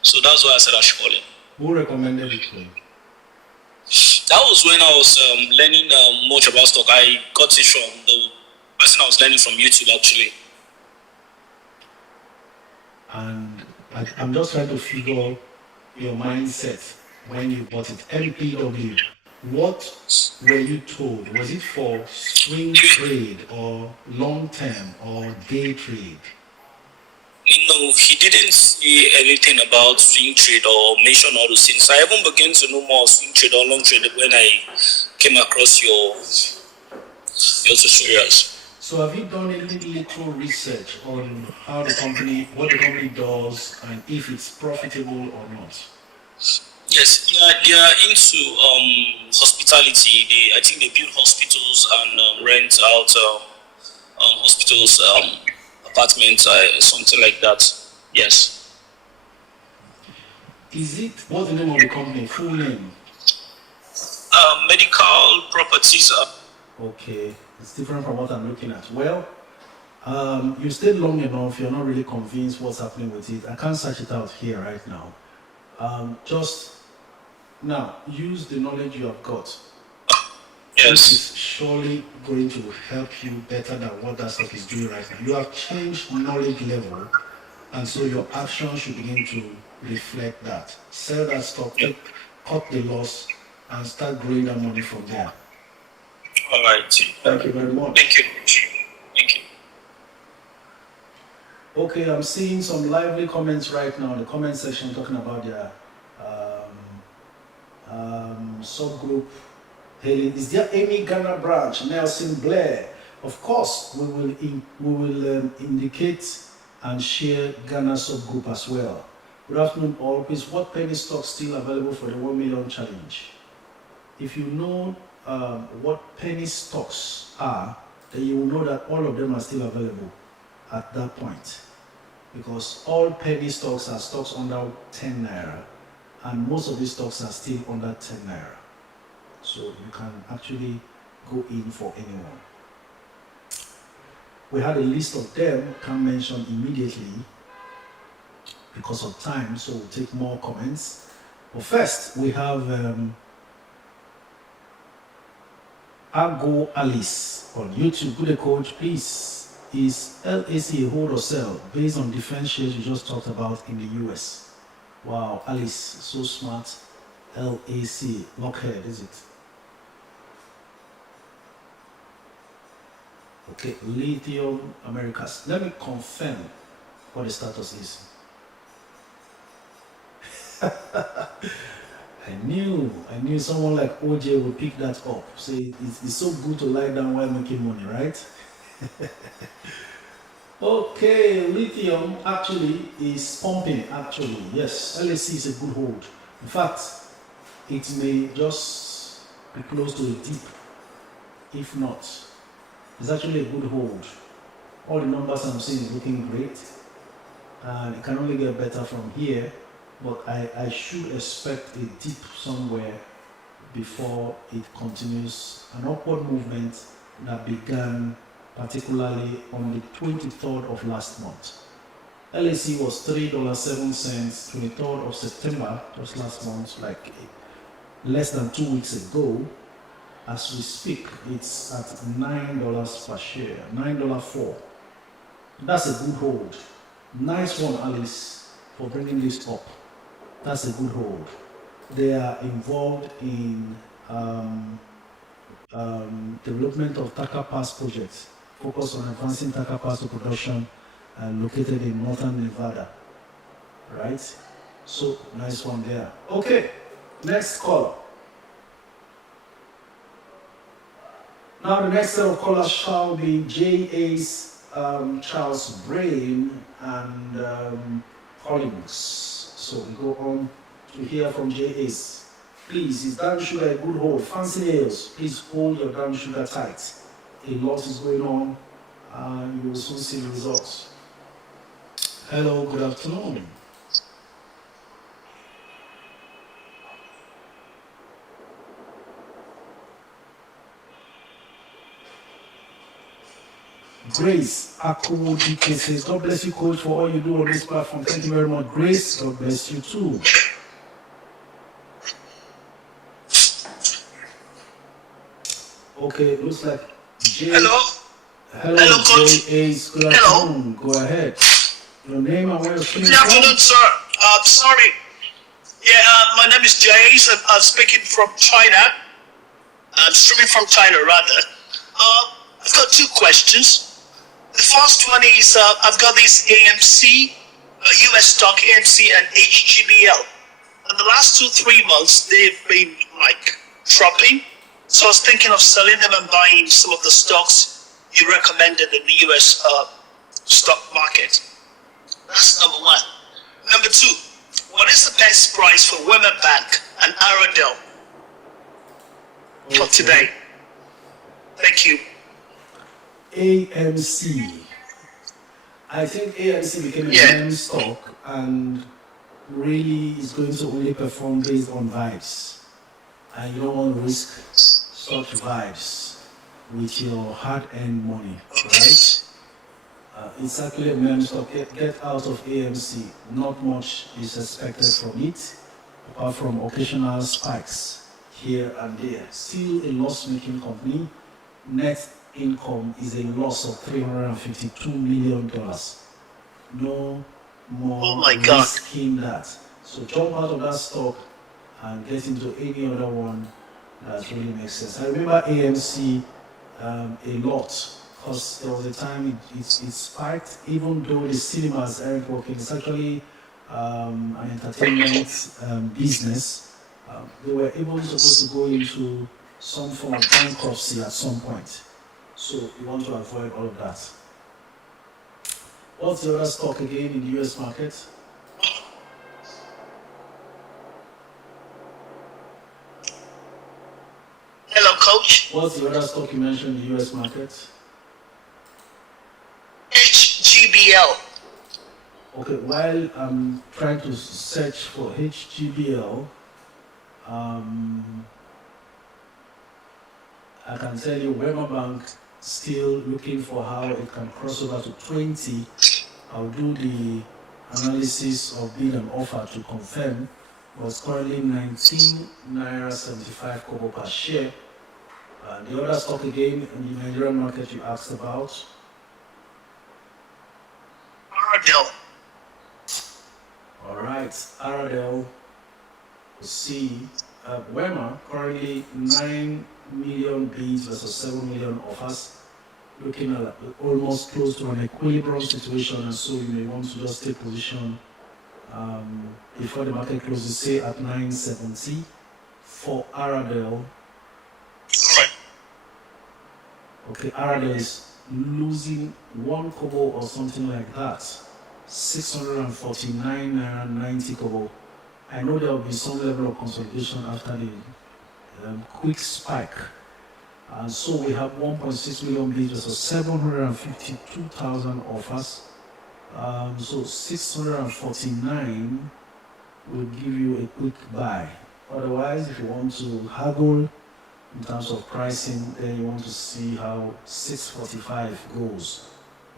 So that's why I said I should call it. Who recommended it for you? That was when I was learning much about stock. I got it from the person I was learning from YouTube, actually. And I'm just trying to figure your mindset when you bought it. MPW, what were you told? Was it for swing trade or long term or day trade? No, he didn't say anything about swing trade or mention all those things. I even began to know more swing trade or long trade when I came across your tutorials. So have you done a little research on how the company, what the company does, and if it's profitable or not? Yes, they are into hospitality. I think they build hospitals and rent out hospitals, apartments, something like that. Yes. What's the name of the company? Full name? Medical properties. Okay, it's different from what I'm looking at. Well, you stayed long enough, you're not really convinced what's happening with it. I can't search it out here right now. Just now, use the knowledge you have got. Yes. This is surely going to help you better than what that stock is doing right now. You have changed knowledge level, and so your action should begin to reflect that. Sell that stock, cut the loss, and start growing that money from there. All right. Thank you very much. Thank you. Thank you. Okay, I'm seeing some lively comments right now in the comment section talking about their subgroup. Hailing. Is there any Ghana branch? Nelson Blair. Of course, we will indicate and share Ghana subgroup as well. Good afternoon, all. Please, what penny stocks still available for the 1 million challenge? If you know what penny stocks are, then you will know that all of them are still available at that point. Because all penny stocks are stocks under 10 naira, and most of these stocks are still under 10 naira. So you can actually go in for anyone. We had a list of them, can't mention immediately because of time, so we'll take more comments. But first, we have Ago Alice on YouTube. Good coach, please. Is LAC a hold or sell based on defense shares you just talked about in the US? Wow, Alice, so smart. LAC, Lockheed, is it? Okay, Lithium Americas. Let me confirm what the status is. I knew someone like OJ would pick that up. So it's so good to lie down while making money, right? Okay, lithium actually is pumping, actually. Yes, LAC is a good hold. In fact, it may just be close to a dip. If not, it's actually a good hold. All the numbers I'm seeing is looking great. And it can only get better from here. But I should expect a dip somewhere before it continues an upward movement that began particularly on the 23rd of last month. LAC was $3.07, 23rd of September, just last month, like less than 2 weeks ago. As we speak, it's at $9 per share, $9.04. That's a good hold. Nice one, Alice, for bringing this up. That's a good hold. They are involved in development of Taka Pass projects, focused on advancing Taka Pass to production, located in northern Nevada. Right? So, nice one there. Okay, next call. Now the next set of callers shall be J.A.'s Charles Brain and Collins. So we go on to hear from J.A.'s. Please, is Dan Sugar a good hold? Fancy nails, please hold your Dan Sugar tight. A lot is going on and you will soon see the results. Hello, good afternoon. Grace Akudi says, God bless you, coach, for all you do on this platform. Thank you very much, Grace. God bless you too. Okay, looks like Jay. Hello, coach. Jay. Good afternoon. Go ahead. Your name and where you're speaking from? Good afternoon, sir. Sorry. Yeah, my name is Jay. I'm speaking from China. I'm streaming from China, rather. I've got two questions. The first one is I've got this AMC, US stock AMC and HGBL. And the last 2-3 months, they've been like dropping. So I was thinking of selling them and buying some of the stocks you recommended in the US stock market. That's number one. Number two, what is the best price for Wema Bank and Aradel for today? Thank you. AMC. I think AMC became a meme stock and really is going to only perform based on vibes. And you don't want to risk such vibes with your hard-earned money, right? It's actually a meme stock. Get out of AMC. Not much is expected from it, apart from occasional spikes here and there. Still a loss-making company. Net income is a loss of $352 million. No more risking that. So jump out of that stock and get into any other one that really makes sense. I remember AMC a lot because there was a time it spiked, even though the cinemas aren't working. It's actually an entertainment business. They were supposed to go into some form of bankruptcy at some point. So you want to avoid all of that. What's the other stock again in the US market? Hello, coach. What's the other stock you mentioned in the US market? HGBL. Okay, while I'm trying to search for HGBL, I can tell you Wema Bank still looking for how it can cross over to 20. I'll do the analysis of bid and offer to confirm. It was currently 19 naira 75 kobo per share. The other stock again in the Nigerian market you asked about. Aradel. Alright, Aradel. See, Wema currently 9 million bids versus 7 million offers, looking at almost close to an equilibrium situation, and so you may want to just take position before the market closes, say at 9.70 for Aradel. Right. Okay, Aradel is losing 1 kobo or something like that, 649 naira 90 kobo. I know there will be some level of consolidation after the quick spike. And so we have 1.6 million bids versus 752,000 offers. So 649 will give you a quick buy. Otherwise, if you want to haggle in terms of pricing, then you want to see how 645 goes.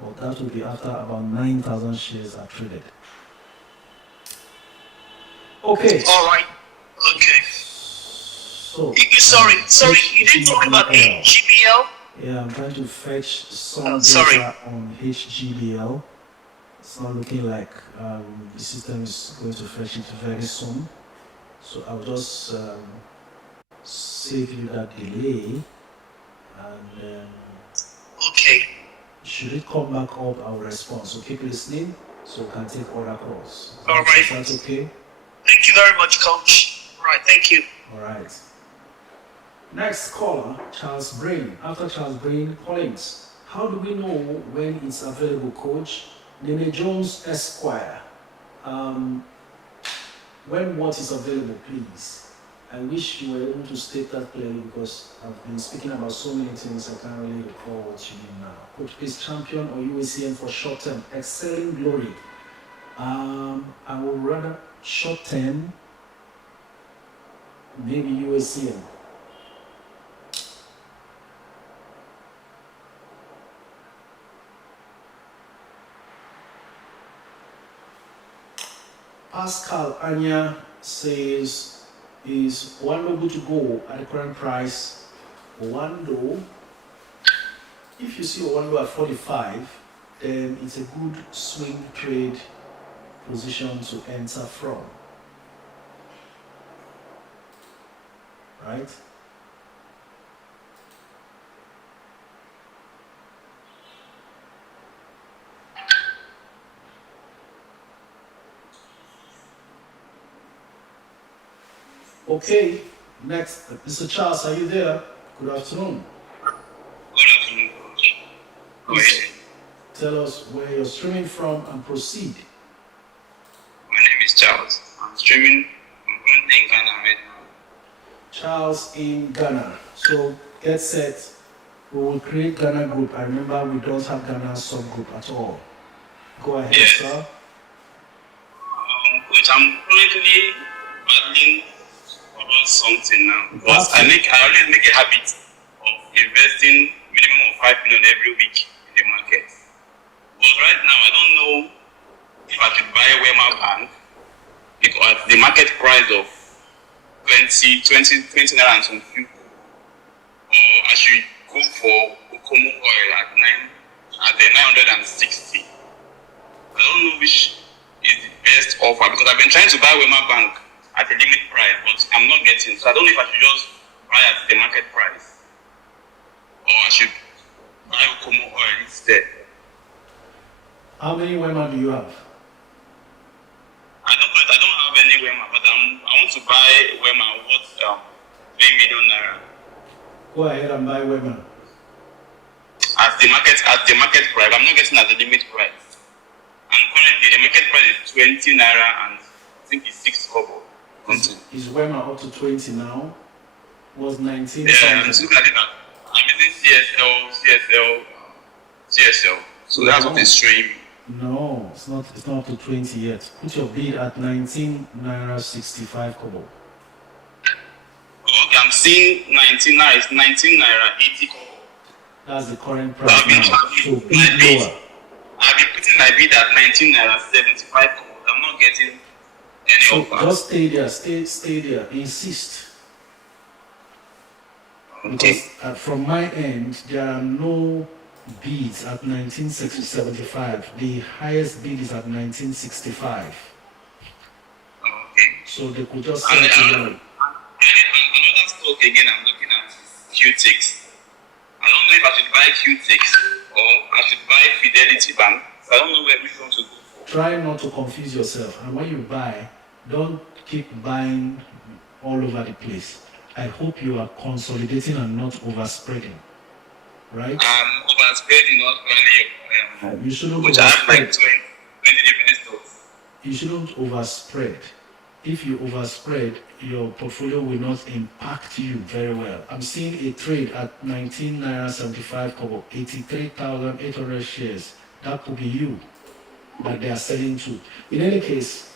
Well, that will be after about 9,000 shares are traded. Okay. All right. Okay. So, sorry, you didn't talk about HGBL? Yeah, I'm trying to fetch some data on HGBL. It's not looking like the system is going to fetch it very soon. So I'll just save you that delay. And okay. Should it come back up, I'll respond. So keep listening so we can take other calls. All right. Is that okay? Thank you very much, Coach. All right, thank you. All right. Next caller, Charles Brain. After Charles Brain, Collins. How do we know when it's available, Coach? Nene Jones Esquire. When what is available, please? I wish you were able to state that clearly because I've been speaking about so many things I can't really recall what you mean now. Coach, is champion or UACN for short term? Excelling glory. I would rather short term, maybe UACN. Pascal Anya says, is Wando good to go at the current price? Wando, if you see Wando at 45, then it's a good swing trade position to enter from. Right? Okay, next, Mr. Charles, are you there? Good afternoon. Good afternoon, Coach. How are you doing? Tell us where you're streaming from and proceed. My name is Charles. I'm streaming. I'm currently in Ghana right now. Charles in Ghana. So get set. We will create Ghana group. I remember we don't have Ghana subgroup at all. Go ahead, Yes. sir. Coach, I'm currently battling about something now because I always make a habit of investing minimum of 5 million every week in the market. But right now, I don't know if I should buy Wema Bank because the market price of 20 naira and some few, or I should go for Okomo oil at the 960. I don't know which is the best offer because I've been trying to buy Wema Bank at a limit price, but I'm not getting. So I don't know if I should just buy at the market price or I should buy Okomo oil instead. How many Wema do you have? I don't have any Wema, but I want to buy Wema worth 3 million naira. Go ahead and buy Wema. At the market price. I'm not getting at the limit price. And currently the market price is 20 naira and I think it's 6 kobo. Is Wema up to 20 now? Was 19 yeah, something? I'm looking at it now. I'm using CSL. So that's what it's showing me. No, it's not up to 20 yet. Put your bid at 19 naira 65 kobo. Okay, I'm seeing 19 naira. It's 19 naira 80 kobo. That's the current price now. So bid lower. I've been putting my bid at 19 naira 75 kobo. I'm not getting any So offer. just stay there, stay there, insist. Okay. Because from my end, there are no bids at 1975. The highest bid is at 1965. Okay. So they could just And sell it to you. another stock again I'm looking at is QTix. I don't know if I should buy QTix or I should buy Fidelity Bank. So I don't know which one to go for. Try not to confuse yourself. And when you buy, don't keep buying all over the place. I hope you are consolidating and not overspreading. Right? I'm overspreading, not really. You shouldn't Which I have like overspread. 20 different stocks. You shouldn't overspread. If you overspread, your portfolio will not impact you very well. I'm seeing a trade at 19 naira 75 kobo, 83,800 shares. That could be you that they are selling to. In any case,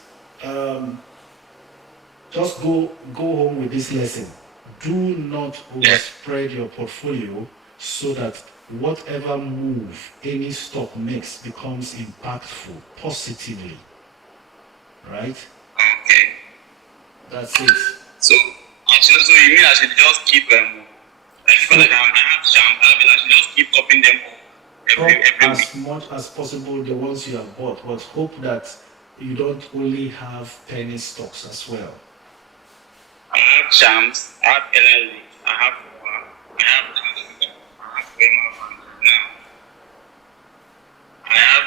just go home with this lesson. Do not overspread your portfolio so that whatever move any stock makes becomes impactful positively. Right? Okay. That's it. So you mean I should just keep like I have Chams, I should just keep copying them every as week. much as possible the ones you have bought, but hope that you don't only have penny stocks as well. I have Chams, I have LLE, I have Wema Bank now. I have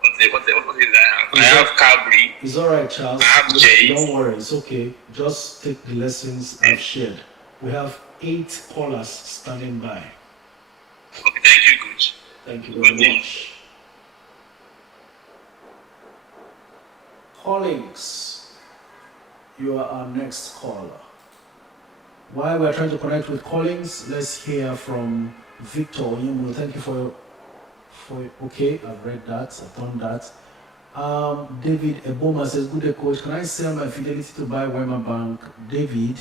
what's what is that? I have Cabri. It's alright, Charles. I have Jay. Don't worry, it's okay. Just take the lessons I've shared. We have 8 callers standing by. Okay, thank you, coach. Thank you very much. Collins, you are our next caller. While we're trying to connect with Collins, let's hear from Victor. Thank you for okay, I've read that, I've done that. David Eboma says, good day, coach. Can I sell my fidelity to buy Wema Bank? David,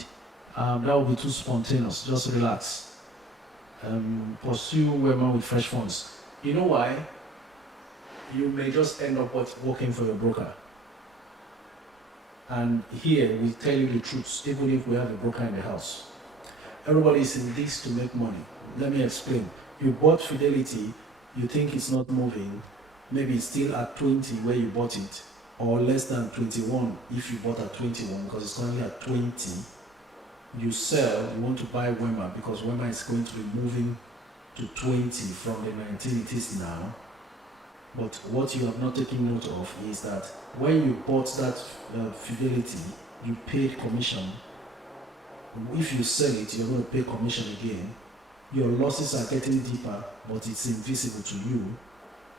that will be too spontaneous. Just relax. Pursue Wema with fresh funds. You know why? You may just end up working for your broker. And here we tell you the truth, even if we have a broker in the house. Everybody is in this to make money. Let me explain. You bought Fidelity, you think it's not moving, maybe it's still at 20 where you bought it, or less than 21 if you bought at 21 because it's currently at 20. You sell, you want to buy Wema because Wema is going to be moving to 20 from the 19 it is now. But what you have not taken note of is that when you bought that Fidelity, you paid commission. If you sell it, you're going to pay commission again. Your losses are getting deeper, but it's invisible to you.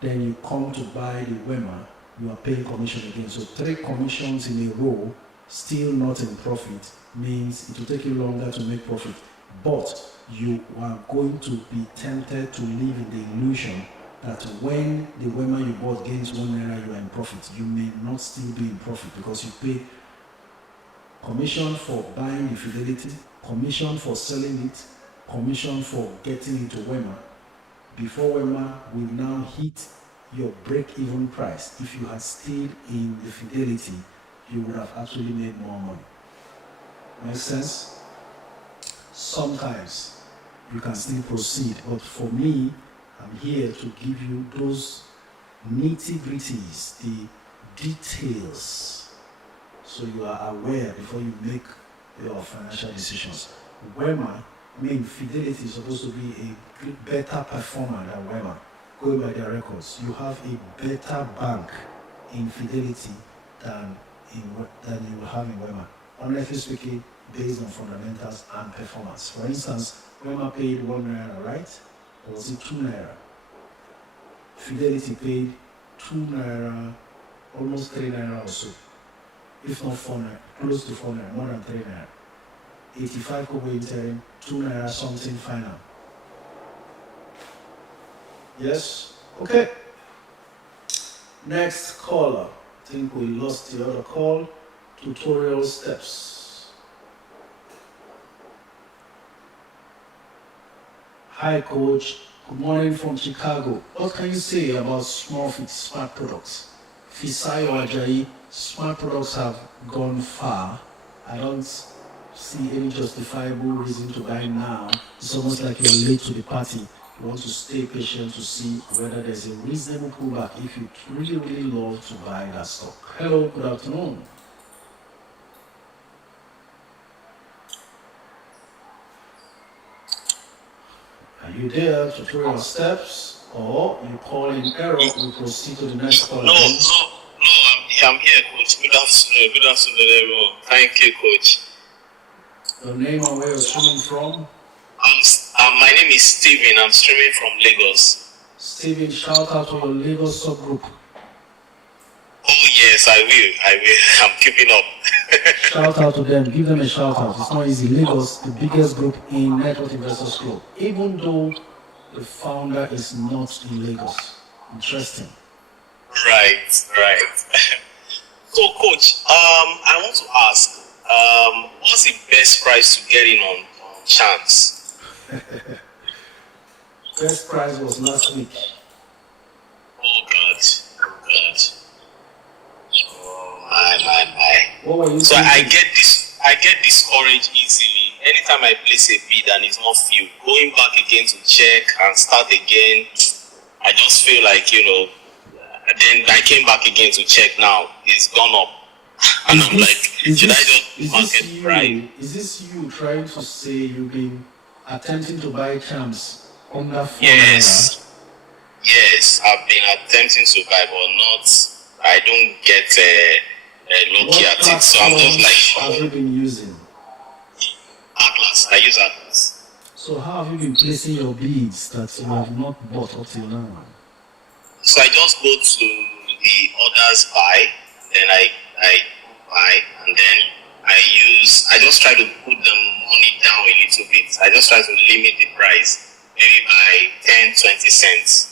Then you come to buy the Wema, you are paying commission again. So 3 commissions in a row, still not in profit, means it will take you longer to make profit. But you are going to be tempted to live in the illusion that when the Wema you bought gains 1 naira, you are in profit. You may not still be in profit because you pay commission for buying the Fidelity, commission for selling it, commission for getting into Wema. Before Wema will now hit your break-even price. If you had stayed in the Fidelity, you would have actually made more money. Make sense? Sometimes you can still proceed, but for me, I'm here to give you those nitty-gritties, the details, so you are aware before you make your financial decisions. Wema, Fidelity is supposed to be a better performer than Wema. Going by their records, you have a better bank in Fidelity than you will have in Wema. Honestly speaking, based on fundamentals and performance. For instance, Wema paid 1 naira, right? Or was it 2 naira? Fidelity paid 2 naira, almost 3 naira or so. If not 4 naira, close to 4 naira, more than 3 naira. 85 kobo interim, 2 naira something final. Yes? Okay. Next caller. I think we lost the other call. Tutorial steps. Hi coach, good morning from Chicago. What can you say about smart products? Fisayo Ajayi, smart products have gone far. I don't see any justifiable reason to buy now. It's almost like you're late to the party. You want to stay patient to see whether there's a reasonable pullback if you really love to buy that stock. Hello, good afternoon. Are you there? Tutorial steps, or you call in error, we proceed to the next call. No, I'm here, coach. Good afternoon, everyone. Thank you, coach. Your name and where you're streaming from? My name is Steven. I'm streaming from Lagos. Steven, shout out to your Lagos subgroup. Oh yes, I will. I'm keeping up. Shout out to them. Give them a shout out. It's not easy. Lagos, the biggest group in Network Investors Club, even though the founder is not in Lagos. Interesting. Right. So, coach, I want to ask, what's the best price to get in on Chams? Best price was last week. Oh God. My. What were you So thinking? I get discouraged easily. Anytime I place a bid and it's not filled, going back again to check and start again, I just feel like, then I came back again to check now. It's gone up. And I'm like, should I just market price? Is this you trying to say you've been attempting to buy Chams under 4 Yes. yes, I've been attempting to buy, but not. I don't get lucky at it. So I'm just like. Have you been using? Atlas. I use Atlas. So how have you been placing your bids that you have not bought up till now? So I just go to the orders buy, then I buy, and then I just try to put the money down a little bit. I just try to limit the price, maybe by 10, 20 cents.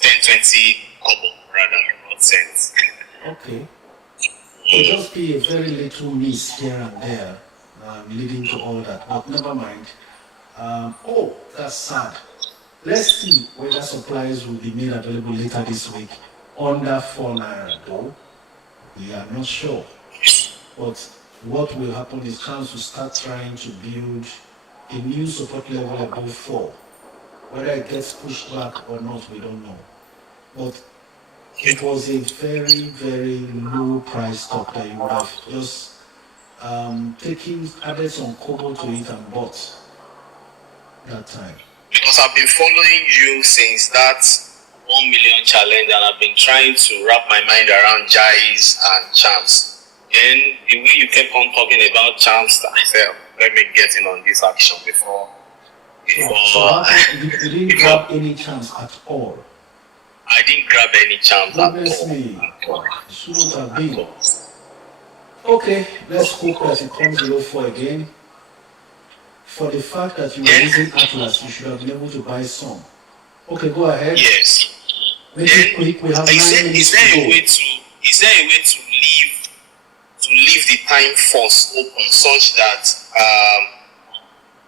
10, 20 kobo rather, not cents. Okay. So just be a very little miss here and there, leading to all that. But never mind. Oh, that's sad. Let's see whether supplies will be made available later this week under 4 naira though. We are not sure. But what will happen is Chams will start trying to build a new support level above 4. Whether it gets pushed back or not, we don't know. But it was a very, very low price stock that you would have just added some kobo to it and bought that time. Because I've been following you since that 1 million challenge, and I've been trying to wrap my mind around Jais and Chams. And the way you kept on talking about Chams, I felt, let me get in on this action before. So you didn't grab any Chams at all? I didn't grab any Chams at all. Me. Shouldn't have been. Okay, let's hope that it comes below 4 again. For the fact that you were using Atlas, you should have been able to buy some. Okay, go ahead. Yes. Make it quick. We have 9 minutes to go. Is there a way to leave the time force open such that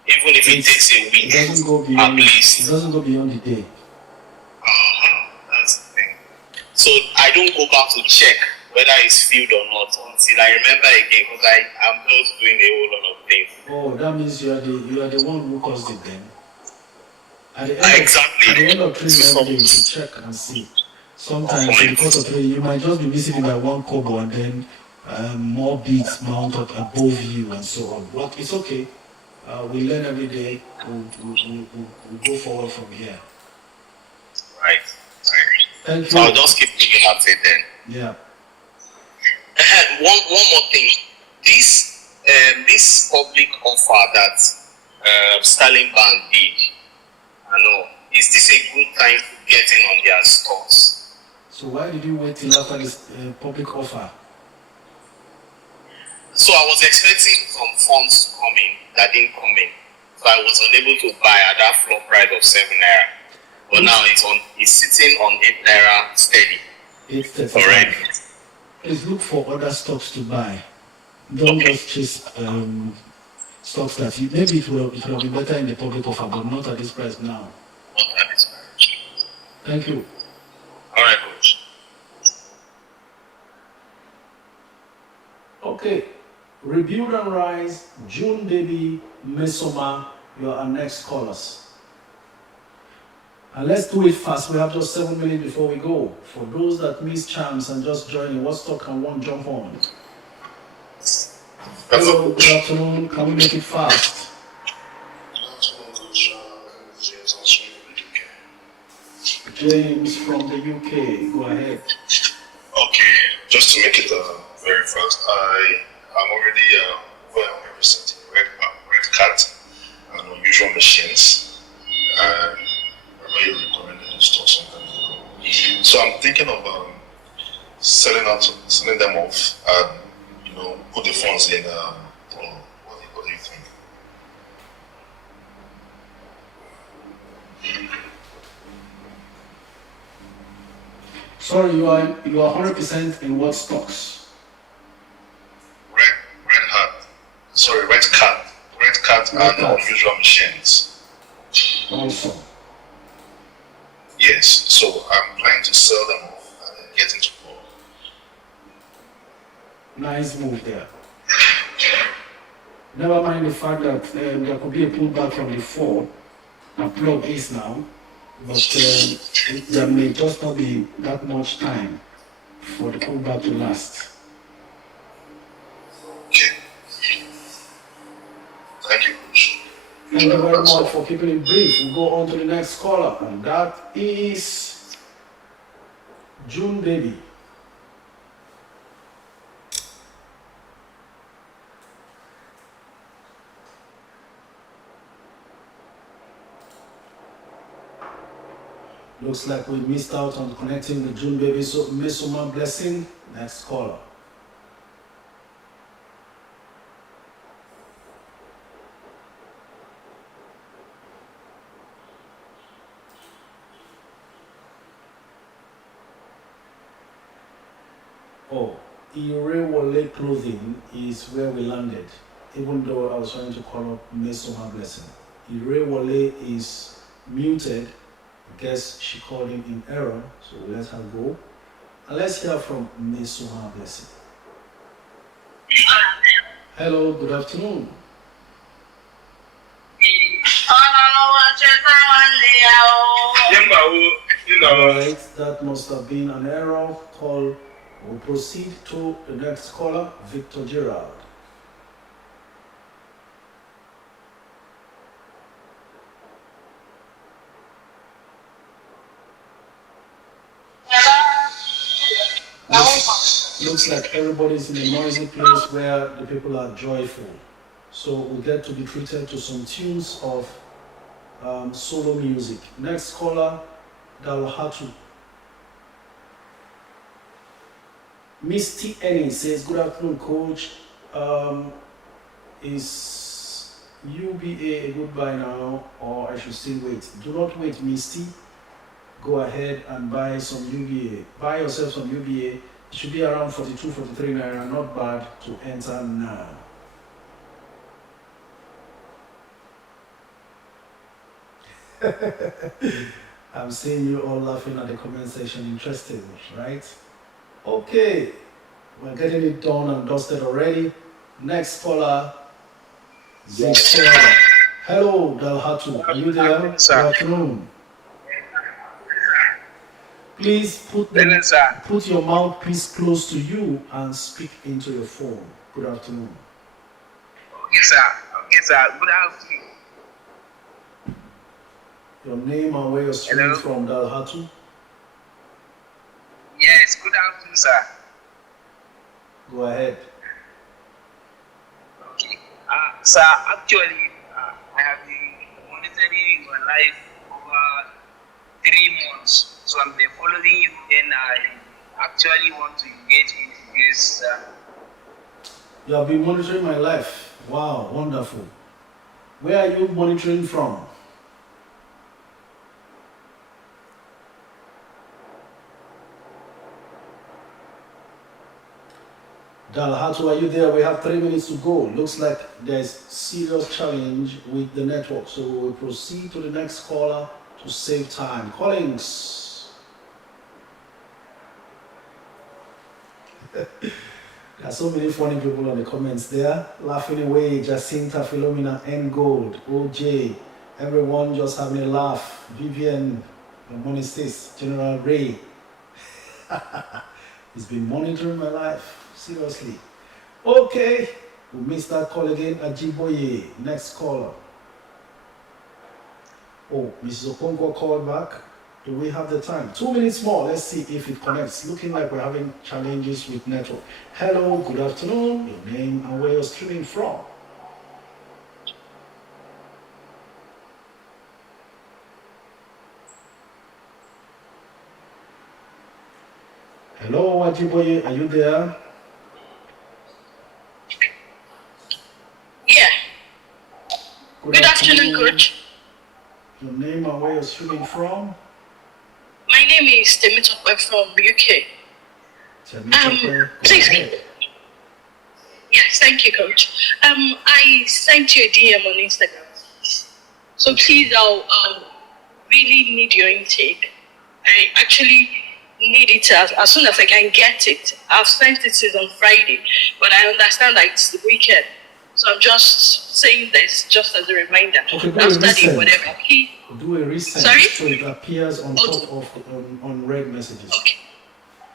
even if it takes a week, it doesn't go beyond, at least. It doesn't go beyond the day. That's the thing. So I don't go back to check whether it's filled or not until I remember again, because I'm just doing a whole lot of things. Oh, that means you are the one who caused it then. At the end exactly. At the end of 3 every day, you should check and see. Sometimes in the course of 3, you might just be missing it by 1 kobo, and then more beats mount up above you and so on. But it's okay. We learn every day. We'll go forward from here. Right. Thank you. I'll just keep looking at it then. Yeah. One more thing. This public offer that Sterling Bank did, I know, is this a good time to get in on their stocks? So why did you wait till after this public offer? So I was expecting some funds to come in that didn't come in. So I was unable to buy at that floor price of 7 naira. But now it's sitting on 8 naira steady. 8.35. Already. Please look for other stocks to buy. Don't just chase stocks that maybe it will be better in the public offer, but not at this price now. Not at this price. Thank you. All right, coach. Okay. Rebuild and Rise, June Baby, Mesoma, you are our next callers. And let's do it fast. We have just 7 minutes before we go. For those that miss Chams and just joining, what stock can one jump on? Hello, good afternoon. Can we make it fast? James from the UK, go ahead. Okay, just to make it very fast, I'm already well representing Red Cat and unusual machines. I know you recommended those stocks sometimes ago. So I'm thinking of selling them off and put the funds in. What do you think? Sorry, you are 100% in what stocks? Red Cat and unusual machines. Awesome. Yes, so I'm planning to sell them off and then get into gold. Nice move there. Never mind the fact that there could be a pullback from the 4 and plug is now, but there may just not be that much time for the pullback to last. Okay. Thank you, Coach. Thank you very much for keeping it brief. We'll go on to the next caller, and that is June baby. Looks like we missed out on connecting with June baby. So Mesoma Blessing, next caller. Oh, Irewole Clothing is where we landed, even though I was trying to call up Mesoma Blessing. Irewole is muted. I guess she called him in error, so we'll let her go. And let's hear from Mesoma Blessing. Hello, good afternoon. Alright, that must have been an error call. We'll proceed to the next caller, Victor Gerard. Looks like everybody's in a noisy place where the people are joyful. So we get to be treated to some tunes of solo music. Next caller, Dalhatu. Misty Ennis says, good afternoon, coach. Is UBA a goodbye now, or I should still wait? Do not wait, Misty. Go ahead and buy some UBA. Buy yourself some UBA. It should be around 42, 43 naira. Not bad to enter now. I'm seeing you all laughing at the comment section. Interesting, right? Okay, we're getting it done and dusted already. Next caller, Zixora. Hello, Dalhatu. Are you there? Good afternoon. Please put your mouthpiece close to you and speak into your phone. Good afternoon. Okay, sir. Okay, sir. Good afternoon. Your name and where you're streaming from, Dalhatu? Yes, good afternoon, sir. Go ahead. Okay. Sir, actually, I have been monitoring your life over 3 months. So I'm following you, and I actually want to engage in this. You have been monitoring my life. Wow, wonderful. Where are you monitoring from? Dalhatu, are you there? We have 3 minutes to go. Looks like there's serious challenge with the network. So we'll proceed to the next caller to save time. Collins. There are so many funny people on the comments there. Laughing away, Jacinta, Philomena, N Gold, OJ, everyone just having a laugh. Vivian, the money stays, General Ray. He's been monitoring my life. Seriously. Okay, we missed that call again. Ajiboye, next caller. Oh, Mrs. Okonkwo called back. Do we have the time? 2 minutes more. Let's see if it connects. Looking like we're having challenges with network. Hello, good afternoon. Your name and where you're streaming from. Hello, Ajiboye, are you there? Yeah. Good afternoon, coach. Your name and where you're streaming from? My name is Temitope from UK. Please. Yes, thank you, coach. I sent you a DM on Instagram. So please, I'll really need your intake. I actually need it as soon as I can get it. I've sent it on Friday, but I understand that it's the weekend. So I'm just saying this just as a reminder. Okay, After the whatever. Do a resend. Sorry? So it appears on top of on red messages. Okay.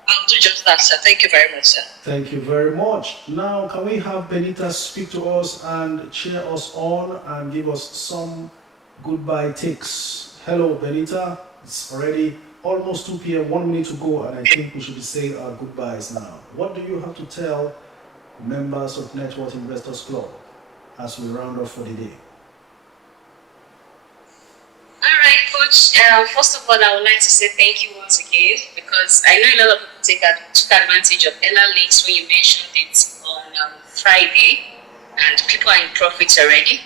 I'll do just that, sir. Thank you very much, sir. Thank you very much. Now, can we have Benita speak to us and cheer us on and give us some goodbye takes? Hello, Benita. It's already almost 2 p.m., 1 minute to go, and I think we should be saying our goodbyes now. What do you have to tell members of Network Investors Club as we round off for the day? All right, Coach. First of all, I would like to say thank you once again, because I know a lot of people took advantage of Ella Leaks when you mentioned it on Friday, and people are in profits already.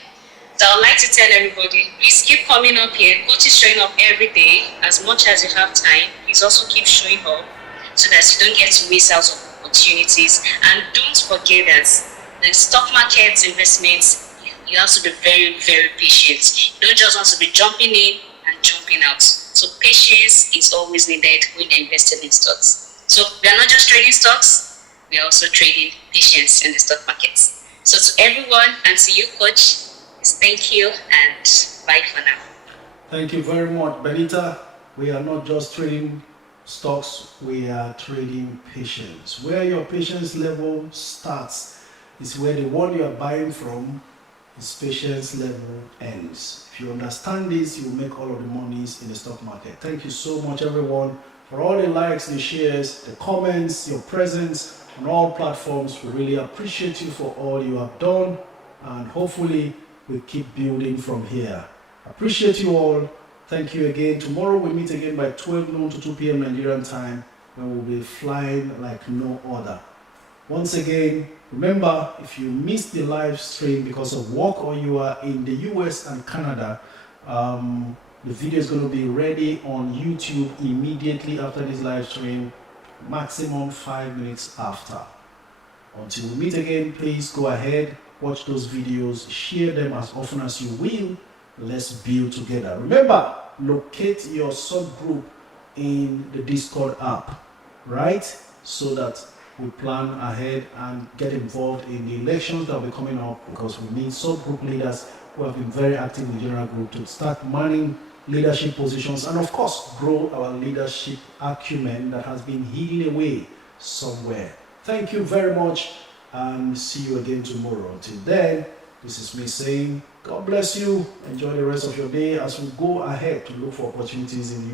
So I would like to tell everybody, please keep coming up here. Coach is showing up every day. As much as you have time, please also keep showing up so that you don't get to miss out on opportunities. And don't forget that the stock market investments, you have to be very, very patient. You don't just want to be jumping in and jumping out. So patience is always needed when you're investing in stocks. So we are not just trading stocks, we are also trading patience in the stock markets. So to everyone, and to you, Coach, thank you and bye for now. Thank you very much, Benita. We are not just trading stocks, we are trading patience. Where your patience level starts is where the one you are buying from, his patience level ends. If you understand this, you will make all of the monies in the stock market. Thank you so much, everyone, for all the likes, the shares, the comments, your presence on all platforms. We really appreciate you for all you have done, and hopefully we keep building from here. Appreciate you all. Thank you again. Tomorrow we meet again by 12 noon to 2 p.m. Nigerian time, when we'll be flying like no other. Once again, remember, if you missed the live stream because of work, or you are in the US and Canada, the video is going to be ready on YouTube immediately after this live stream, maximum 5 minutes after. Until we meet again, please go ahead, watch those videos, share them as often as you will. Let's build together. Remember, locate your subgroup in the Discord app, right? So that we plan ahead and get involved in the elections that will be coming up, because we need subgroup leaders who have been very active in the general group to start manning leadership positions, and of course grow our leadership acumen that has been hidden away somewhere. Thank you very much, and see you again tomorrow. Until then, this is me saying God bless you. Enjoy the rest of your day as we go ahead to look for opportunities in you.